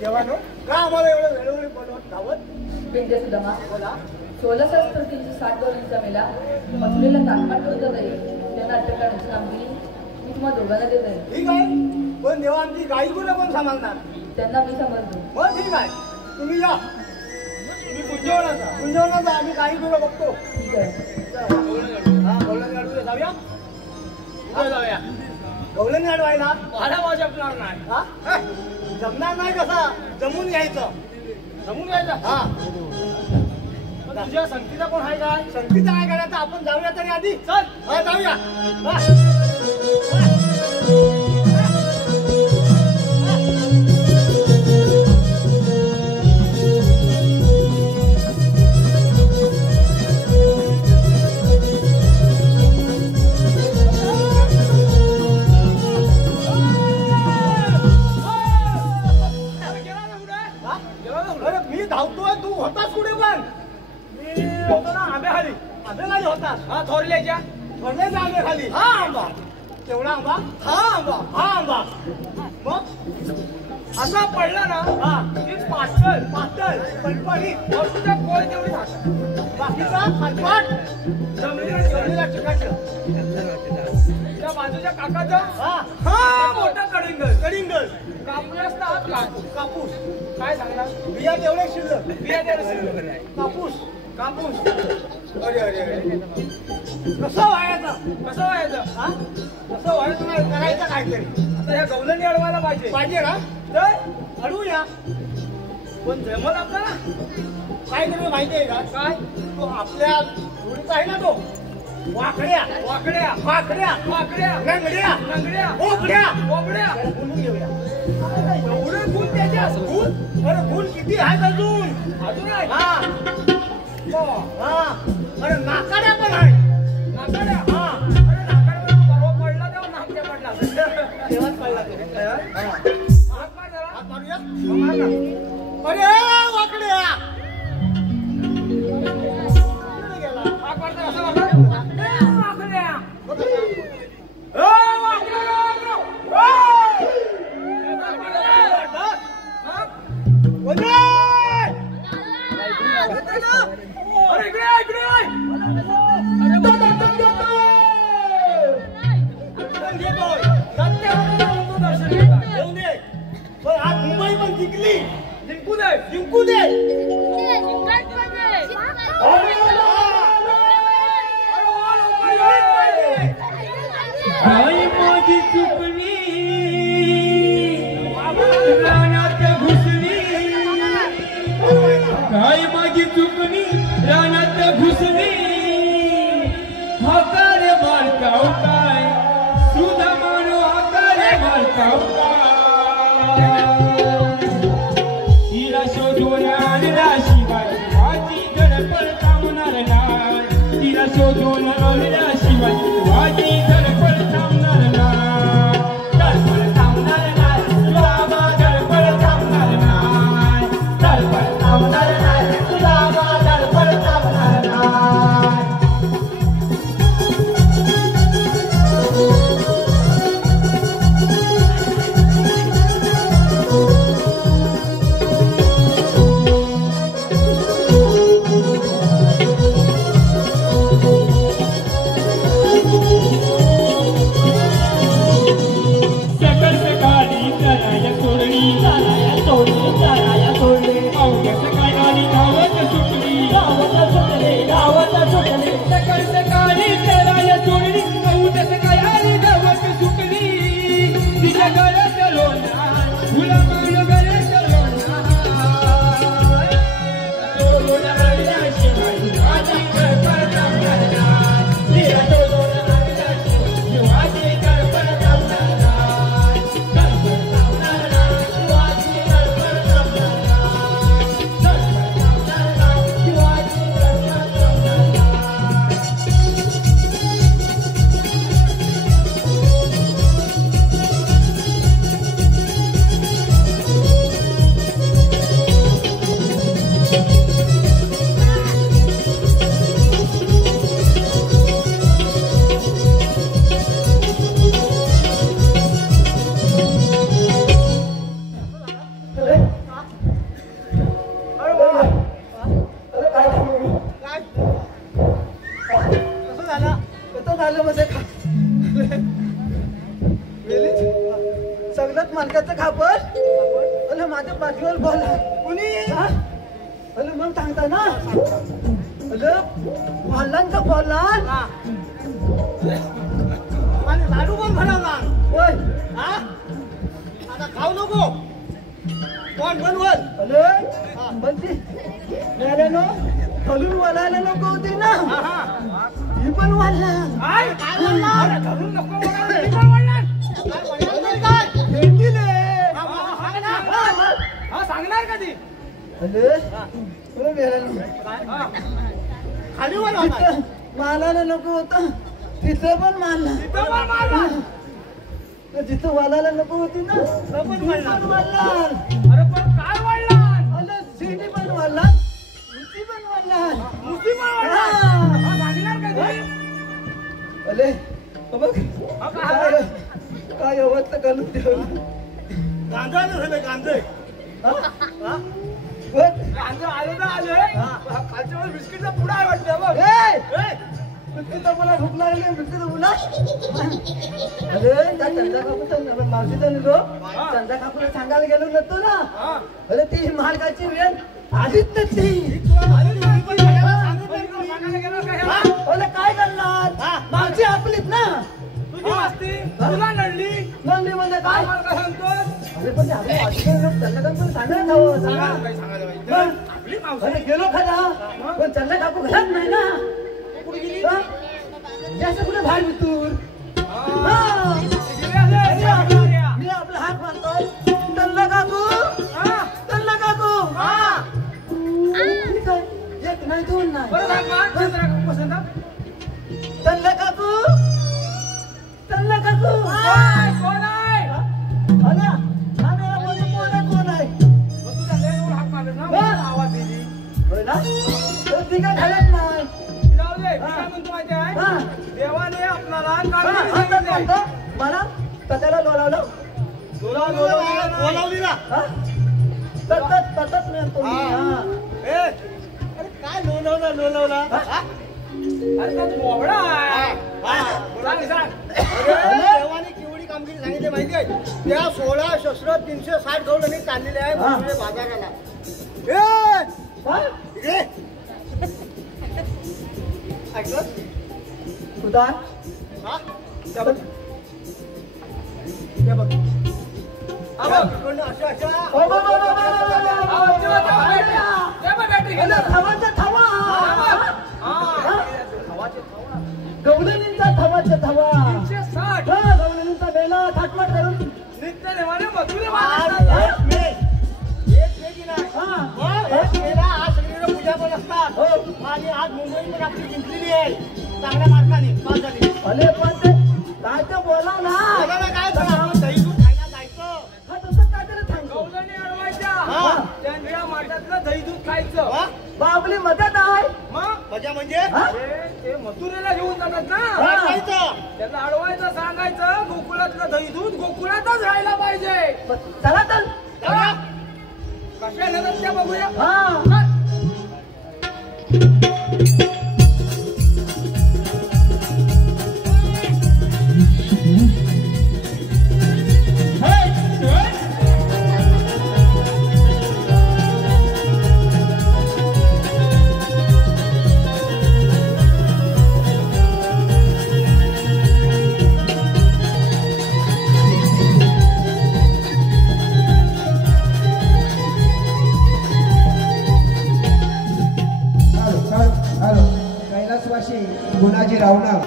देवानो, का आम्हाला एवढं वेळोवेळी बोलवत धावत? पेंद्या सुदामा, बोला. 16 गौरींचा मेला मथुरेला ताटपाट करून जात आहे. त्यांना अटक करण्याची कामगिरी मी तुम्हाला दोघांना देत आहे. ठीक आहे, पण देवा आमची गाई गुरं कोण सांभाळणार? त्यांना मी समजतो. मग ठीक आहे, तुम्ही या. तुम्ही गुंजवणार जा, आम्ही गाई गुरं बघतो. ठीक आहे. हा, गवळण गाडूला जाऊया. कुठे जाऊया? गवळण गाडवायला भाडा वाजवणार नाही. हा? जमणार नाही. कसा जमून यायचं? जमून यायचं. हा, तुझ्या संगतीचा कोण आहे काय? संगतीचा काय करायचं? आपण जाऊया तरी आधी. चल, हा जाऊया. अरे मी धावतोय, तू होतास कुठे? पण मी होतो ना आंब्याखाली. आंब्याखाली होतास? हा, थोरल्याच्या आंब्याखाली. हा आंबा, तेवढा आंबा. हा आंबा, हा आंबा. मग असा पडला ना, हा, की पातळ पणपणीत तुझ्या पोळ तेवढी भाषा, बाकीचा फटफट जमिनीला चिकाटलं. त्या बाजूच्या काकाचं हा मोठा कडिंगल कापूस कापूस. काय सांगणार? बिया तेवढे शिल्लक. कापूस. अरे अरे अरे, कसं व्हायचं? हा, कसं व्हायचं नाही, करायचं काहीतरी. आता ह्या गवलणी अडवायला पाहिजे ना, तर अडवूया. पण जमल आपल्याला काय करू माहिती आहे का? काय? तो आपल्या जोडीचा आहे ना, तो वाकड्या लंगड्या बोबड्या बोलून घेऊया. एवढे गुण त्याच्या गुण. अरे गुण किती आहेत अजून आहे. हा, अरे नाकाड्या पण आहे. नाकाड्या. हा, अरे नाकाड्या परवा पडला तेव्हा नाकड्या पडला. तेव्हाच पडला. हात मारूया. अरे वाकड्या आज मुंबई पण जिंकली जिंकू दे जिंकू दे आई माझी चुकली रानात घुसली काय माझी चुकली रानात घुसली हकारे मारकाव काय सुधा मानो हकारे मारकाव काय तिला शोधून आणला शिवाय वाची धडपड थांबणार नाही तिला शोधून आणला शिवाय वाची धडपड थांबणार नाही धडपड थांबणार नाही बाबा धडपड थांबणार नाही धडपड थांबणार नाही बाबा धडपड थांबणार नाही सकल सकाळी चराया सोडली अवघ्या सकाळी धावत सुटली सकल सकाळी चराया सोडली अवघ्या सकाळी धावत सुटली तिच्या गळ्यात लोणार फुला मान गळ्यात लोणार सोडून आणल्या शिवाय माझी धडपड थांबणार नाही तिला सोडून आणल्या शिवाय माझी धडपड थांबणार नाही धडपड थांबणार नाही माझी धडपड थांबणार नाही धडपड थांबणार नाही माझी धडपड थांबणार नाही कसं झालं कसं झालं मध्ये सगळ्यात मालकाचं खापर अरे माझ्या पाठीवर बोला कुणी अरे मग सांगता ना अरे भालांचा बोलला आणि लाडू पण बनवला होय आता खाऊ नको कोण बनवत अरे बनती अरे नो खालून वळायला नको होती ना ही पण वाढला सांगणार कधी खाली मालाला नको होता तिथं पण मारला जिथं वालायला नको होती ना पण वाढला अरे पण काय वाढला अरे सिटी पण वाढला मुठी पण वाढला मुठी पण वाढला सांगणार कधी अरे बघ काय अवस्था घालून ठेवलं गांजा झालं गांजे गांजा आले ना आले खालच्या वर बिस्किटचा पुडा आहे वाटतं बघ बिस्किटचा पुडा भूक लागली बिस्किटचा पुडा अरे त्या चंदा काकूचा मावशीचा निघो चंदा काकूला सांगायला गेलो नसतो ना अरे ती मालकाची वेळ आलीच नसती काय करणार मावशी आपलीच ना तुला नडली नडली म्हणजे काय अरे पण गेलो खरा पण चंदा काकू घरात नाही ना जास्त कुठे बाहेर मितूर मी आपला हात मारतोय चंदा काकू चंदा काकू एक नाही दोन नाही चंदा काकू चंदा काकू कोण आहे कोण आहे मला कशाला लोलावलं बोलावली ना तसंच मिळतो अरे काय लोलवला अरे तो बोबडा आहे. देवाने केवढी कामगिरी सांगितली माहिती आहे त्या 16 शस्त्र 360 गवळणी चाललेले आहे म्हणजे बाजाराला इकडे ऐकलं उदार हा त्या बघ त्या बघ इकडनं अशा गवळणींचा थवाच्या थवा 360 गवळणींचा बेला थाटमाट करून नित्य देवाने मथुरे पूजा पण असतात आणि आज मुंबई पण आपली जिंकलेली आहे चांगल्या मार्काने पास झाली अरे पण ते काय तर बोला ना काय दही दूध खायला जायचं हा तसं काय तरी सांगतो गवळणी अडवायच्या त्यांच्या माठातलं दही दूध खायचं बाबली मदत आहे मग मजा म्हणजे ते मथुरेला घेऊन जातात ना खायचं त्यांना अडवायचं सांगायचं गोकुळातलं दही दूध गोकुळातच राहायला पाहिजे चला तर कशा नगर त्या बघूया हा कैलासवासी गुणाजी रावणार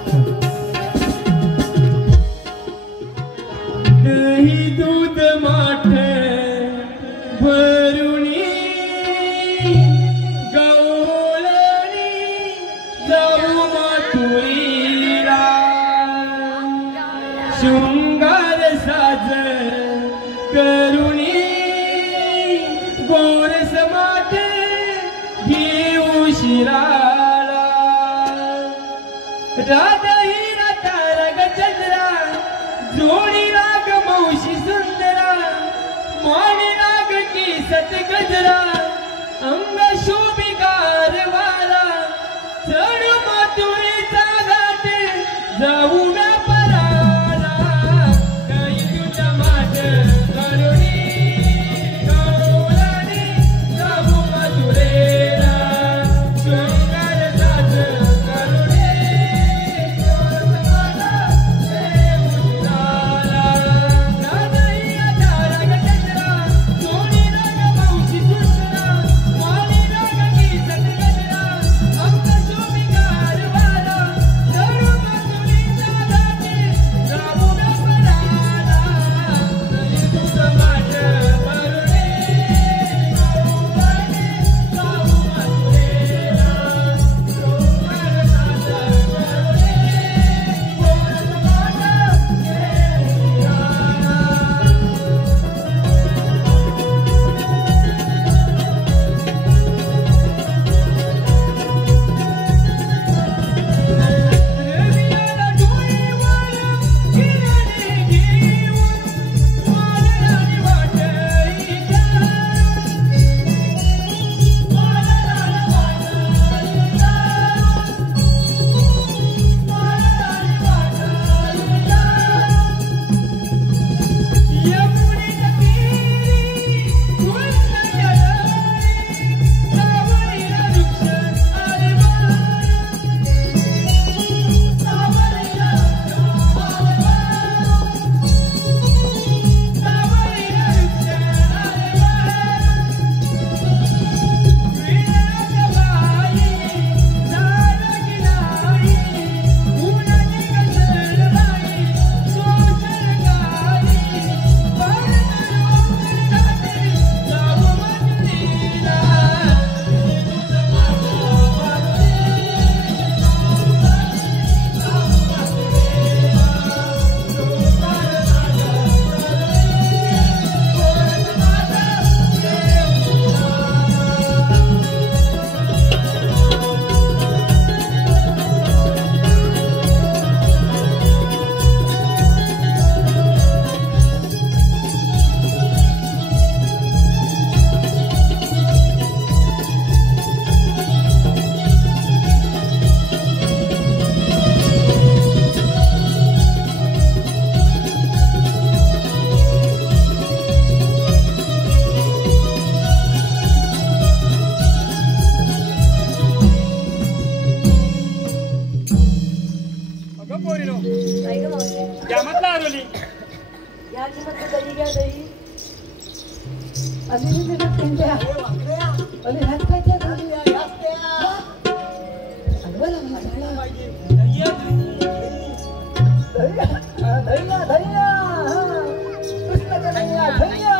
दही दूध माठ भरुणी गवळणी जाऊ मथुरीला शृंगार साज करुणी गोरस माठ घेऊ शिराला राधा हिरा तारा गचंद्रा जोडी राग मौशी सुंदरा माणी राग की सत गजरा अंग शोभिकार वाला चढ मातुरीचा घाट जाऊ ना पराला काही तुझा माठ करुणी काय ग मावशी त्यामधला आरोली या किंमत दही घ्या दही आणि त्यांच्या आणि ह्यात काय त्या घालून या धैया धैया कृष्णाच्या धैया धैया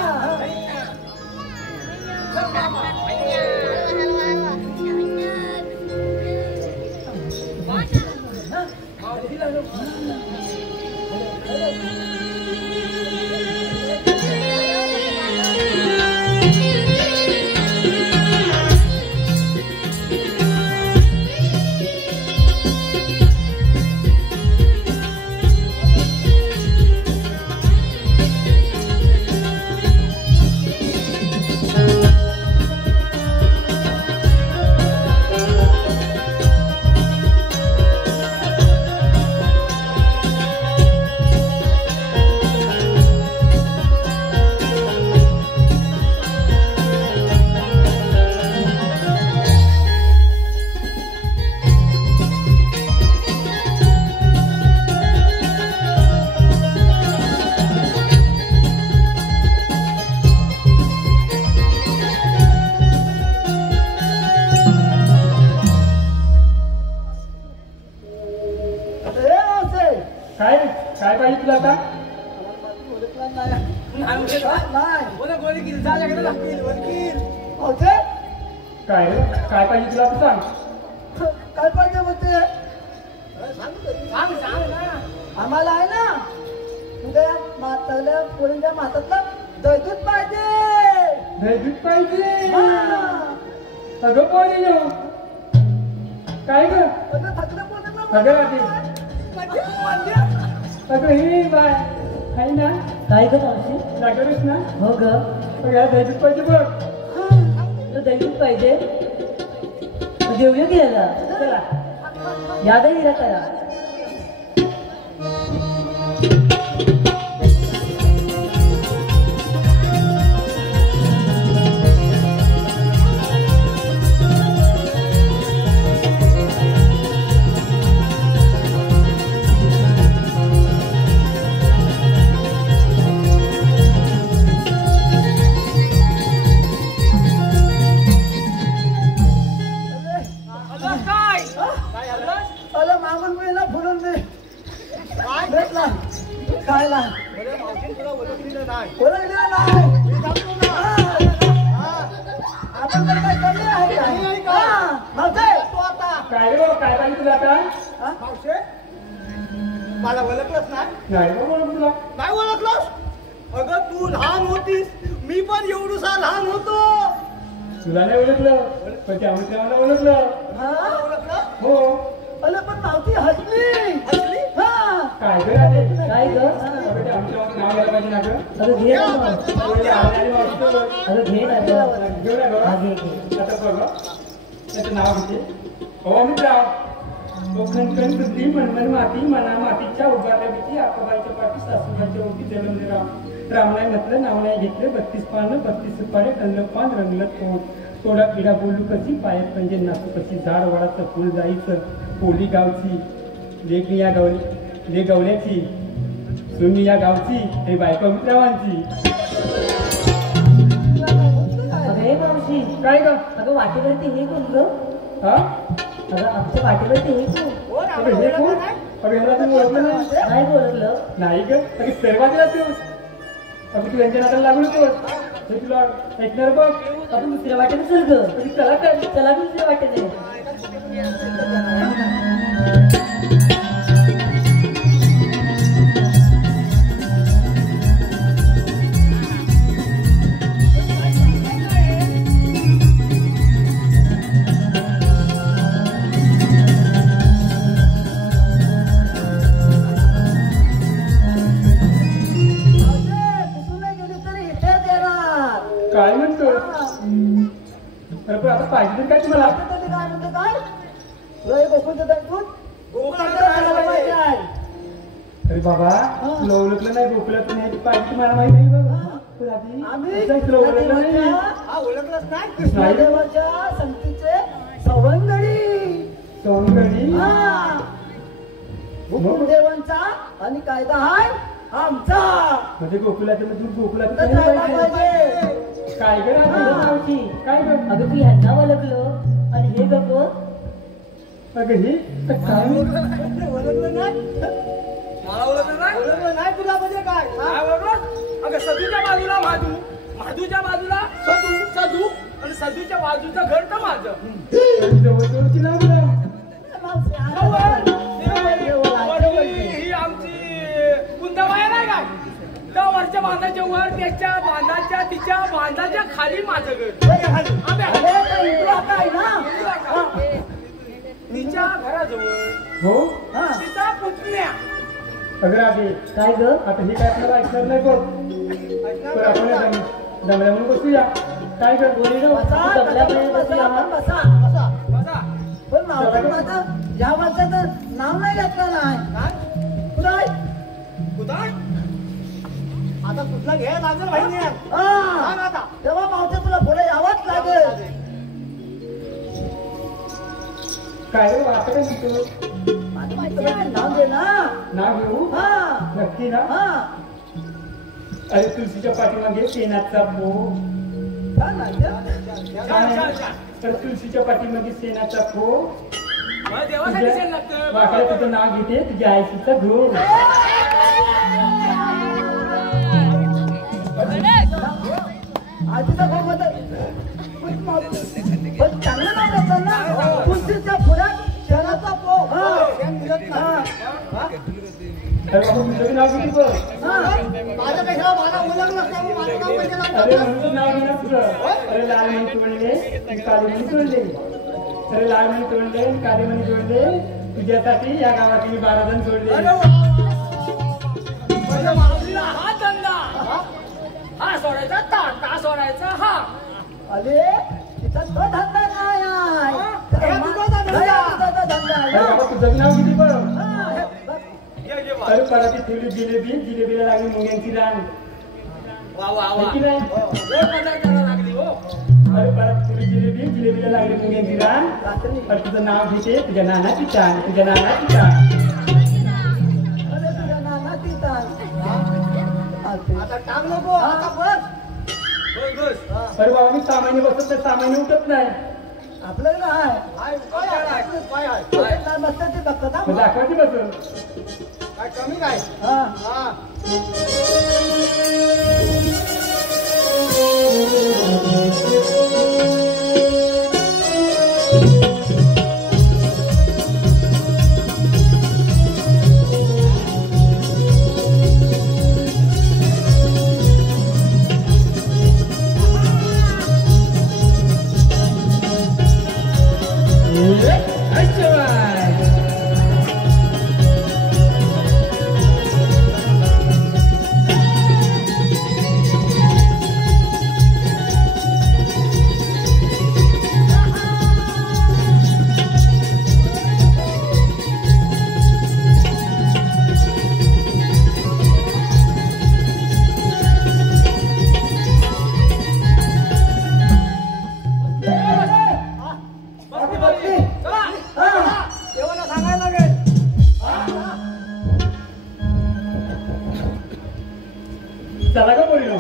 काय पाहिजे तुला आता काय काय पाहिजे तुला तू सांग काय पाहिजे म्हणते आम्हाला आहे ना तुझ्या माताला पोरींच्या मातातला दहीदूध पाहिजे दूध पाहिजे अगं पोरी काय ग अगं आधी अगं हे बाय आहे ना काय ग मावशी लागलच ना हो ग दूध पाहिजे बघ तुला दहीदूध पाहिजे जेवूया घ्यायला चला यादही हिरा करा खायला आपण तर काय कमी आहे काय रे काय पाहिजे तुला आता मला ओळखलंच नाही बघ तुला नाही ओळखलंस अगं तू लहान होतीस मी पण एवढूसा लहान होतो तुला नाही ओळखलं पण त्या मित्राला ओळखलं ओळखलं हो अरे पण मावती हसली हसली काय ग काय ग आमच्या नाव घ्यायला पाहिजे ना गं अरे घे ना अरे घे ना घेऊन हा, घे, घे. आता बघ त्याचं नाव घेते हो मित्रा खणखण बुद्धी मनमन माती मना मातीच्या उभारल्या भीती आकाबाईच्या पाठी सासूबाईच्या ओटी जन्मले राम नाही म्हटलं नाव नाही घेतलं 32 पानं 32 सुपारे टल्लं पान रंगलं पोट थोडा किडा बोलू कशी पायात म्हणजे नाचू कशी झाड वाडाचं फुल जायचं पोली गावची लेख या गावली ले गवल्याची सुनी या गावची हे बायको मित्रावांची अरे मावशी काय ग अगं वाटेवरती हे कोण ग हा अगं आमच्या वाटेवरती हे कोण अगं हे कोण अगं ह्याला तुम्ही ओळखलं नाही नाही बोललं नाही ग अगं सर्वात तू अगं तू यांच्या नात्याला लागू नको हे तुला ऐकणार बघ आपण दुसऱ्या वाटेने चल ग अगं चला तर चला दुसऱ्या वाटेने काय म्हणतो अरे पण आता पाहिजे तर काय तुम्हाला काय म्हणतो काय तुला एक गोकुळचं दूध अरे बाबा तुला ओळखलं नाही गोकुला तुम्ही याची पाहिजे तुम्हाला माहिती आहे बाबा पण आधी तुला ओळखलं नाही ओळखलंच नाही कृष्णदेवाच्या संगतीचे सवंगडी सोनगडी हुकूम देवांचा आणि कायदा हाय आमचा. म्हणजे गोकुलाचं म्हणजे गोकुलाचं तर केलं जायला पाहिजे. पाहिजे. काय ग रात्री? मावशी काय ग अगं तू ह्यांना ओळखलो आणि हे गप्प अगं ही तर काय ओळखलं नाही मला ओळखलं नाही तुला म्हणजे काय ओळखलं? अगं सदूच्या बाजूला माधू, माधूच्या बाजूला सदू, सदू आणि सदूच्या बाजूचं घर तर माझं. जवळजवळची लागलं. ही आमची कुंदबाई नाही काय त्या वरच्या बांधाच्या वर त्याच्या बांधाच्या तिच्या बांधाच्या खाली माझं घर. तिच्या घराजवळ हो तिचा पुतण्या. अगं राधी काय ग आता ही काय आपल्याला ऐकणार नाही बघ. तर आपण दमल्या म्हणून बसूया. काय कर बोलिनो जमल्यापर्यंत बसूया हा. बसा. पण मावशी माझं या माणसाचं नाव नाही घेतलं नाही. कुणाय? कुठाय? आता कुठला घ्यायला लागेल बहिणी हा. तेव्हा मावशी तुला पुढे यावंच लागेल. काय रे आता काय म्हणतो? माझं मैत्रिणीचं नाव दे ना. नाव घेऊ हा. नक्की ना? हा. अरे तुळशीच्या पाठीमागे शेणाचा पो. छान आहे गं. तर तुळशीच्या पाठीमागे शेणाचा पो. देवासाठी शेण लागतं. वाकडे तुझं नाव घेते तुझ्या आईचा घो. आजीचा भाऊ म्हणतात, पण चांगलं नाव घेतलं ना. कुस्तीच्या पुढ्यात शेणाचा पो. शेण मिळत नाही. अरे बाबा तुझं नाव किती बघ. माझं कशाला मला ओळख नसतं माझं नाव म्हणजे अरे म्हणून नाव घेणार तुझं. अरे लाल मणी तोडले काली मणी तोडले. अरे लाल मणी तोडले काली मणी तोडले. तुझ्यासाठी या गावातील 12 जण सोडले. माझ्या माऊलीला हा धंदा हा सोडायचा ता सोडायचा हा. अरे तिचा तो धंदा नाही आहे. हे तुझा धंदा. तुझा धंदा आहे अरे ना. बाबा तुझं नाव किती बघ. हा, हे बघ. ये वा. अरे पराती ठेवली जिलेबीला लागली मुंग्यांची रान. वा वा है वा. की नाही? लय मजा करायला लागली हो. अरे परत ठेवली जिलेबीला लागली मुंग्यांची रान. अरे तुझं नाव घेते तुझ्या नानाची चान. तुझ्या नानाची चान. अरे तुझा नाना तिचा. आता टाक नको आता बस. बस. अरे बाबा मी सामान्य बसत नाही सामान्य उठत नाही. आपल्याला आहे. काय आहे? काय आहे? काय नसतं ते बघतात हा. मग दाखवायची बसून. काय कमी काय? हा. हा. चला का बोलिनो.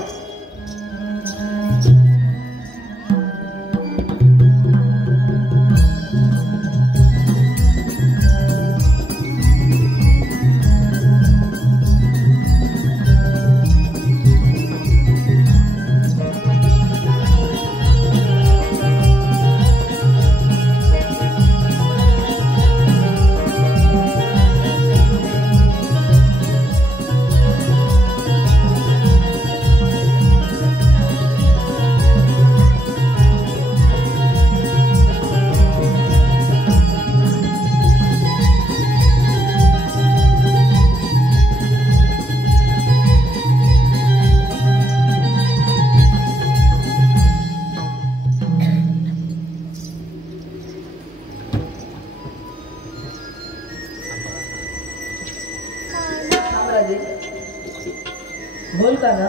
बोल का ना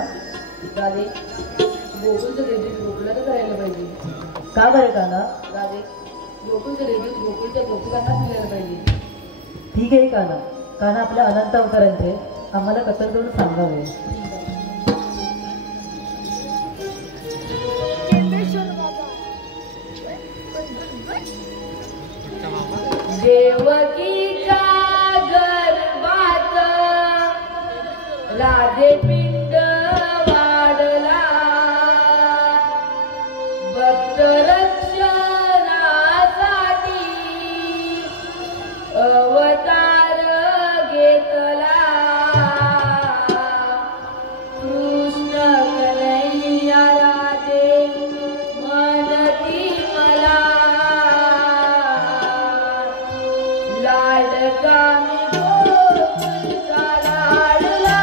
राधे गोकुलचं रेडिओ गोकुलाचं करायला पाहिजे. का बरं का ना राधे गोकुलचं रेडिओ गोकुलच्या गोकुलांना फिरायला पाहिजे. ठीक आहे का ना कारण आपल्या अनंत अवतारांचे आम्हाला कथन करून सांगावे. देवकीच्या गर्भात राधे पिंड वाढला, भक्त रक्षणासाठी अवतार घेतला. कृष्ण कन्हैया राधे म्हणती मला, लाडका मी गोकुळचा लाडला.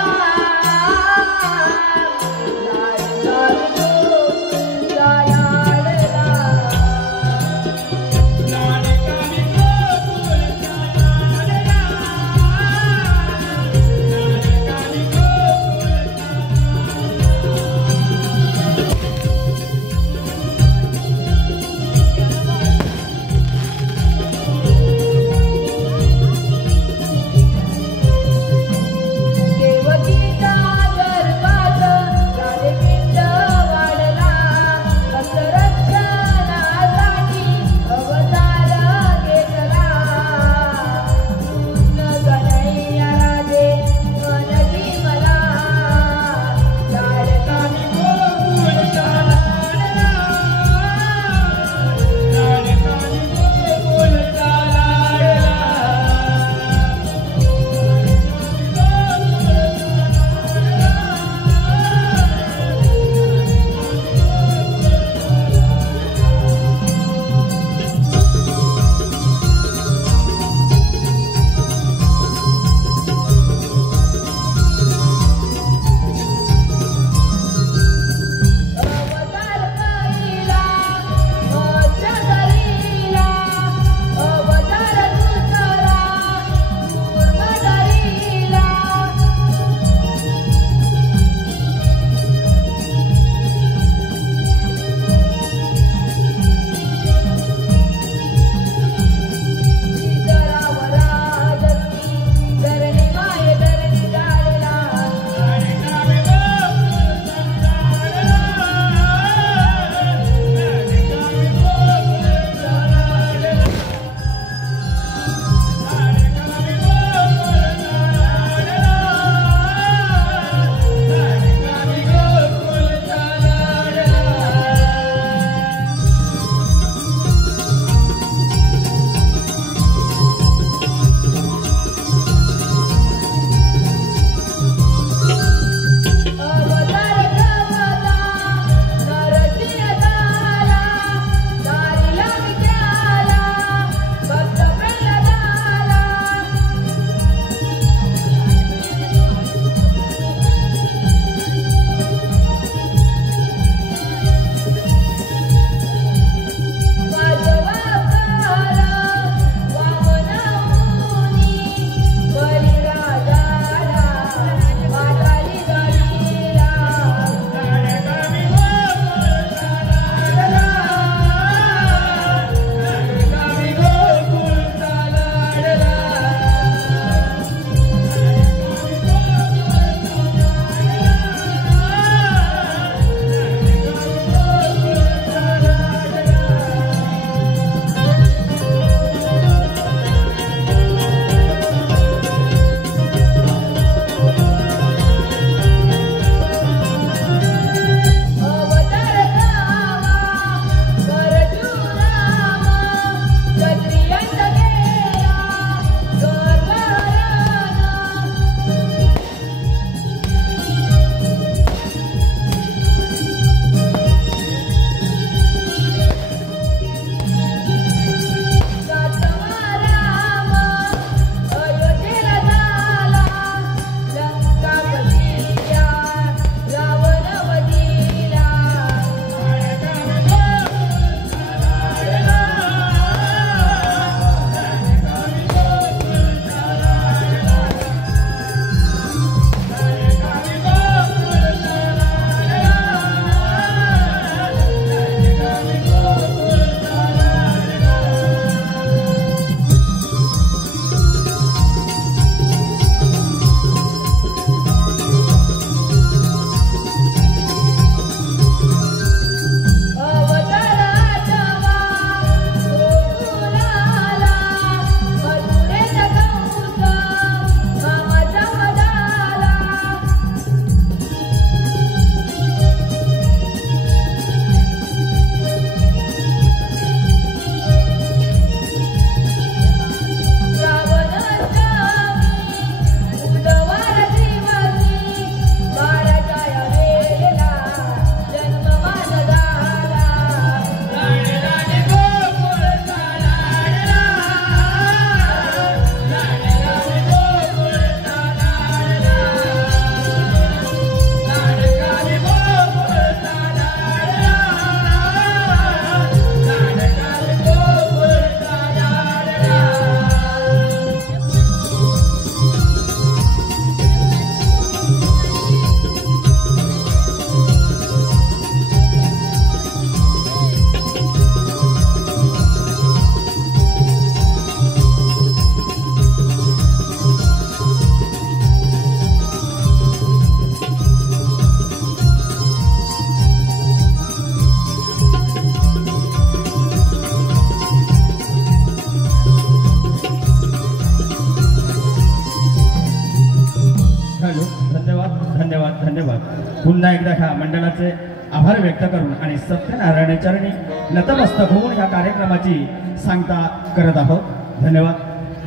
धन्यवाद. पुन्हा एकदा ह्या मंडळाचे आभार व्यक्त करून आणि सत्यनारायण चरणी नतमस्तक होऊन या कार्यक्रमाची सांगता करत आहोत. धन्यवाद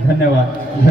धन्यवाद धन्यवाद.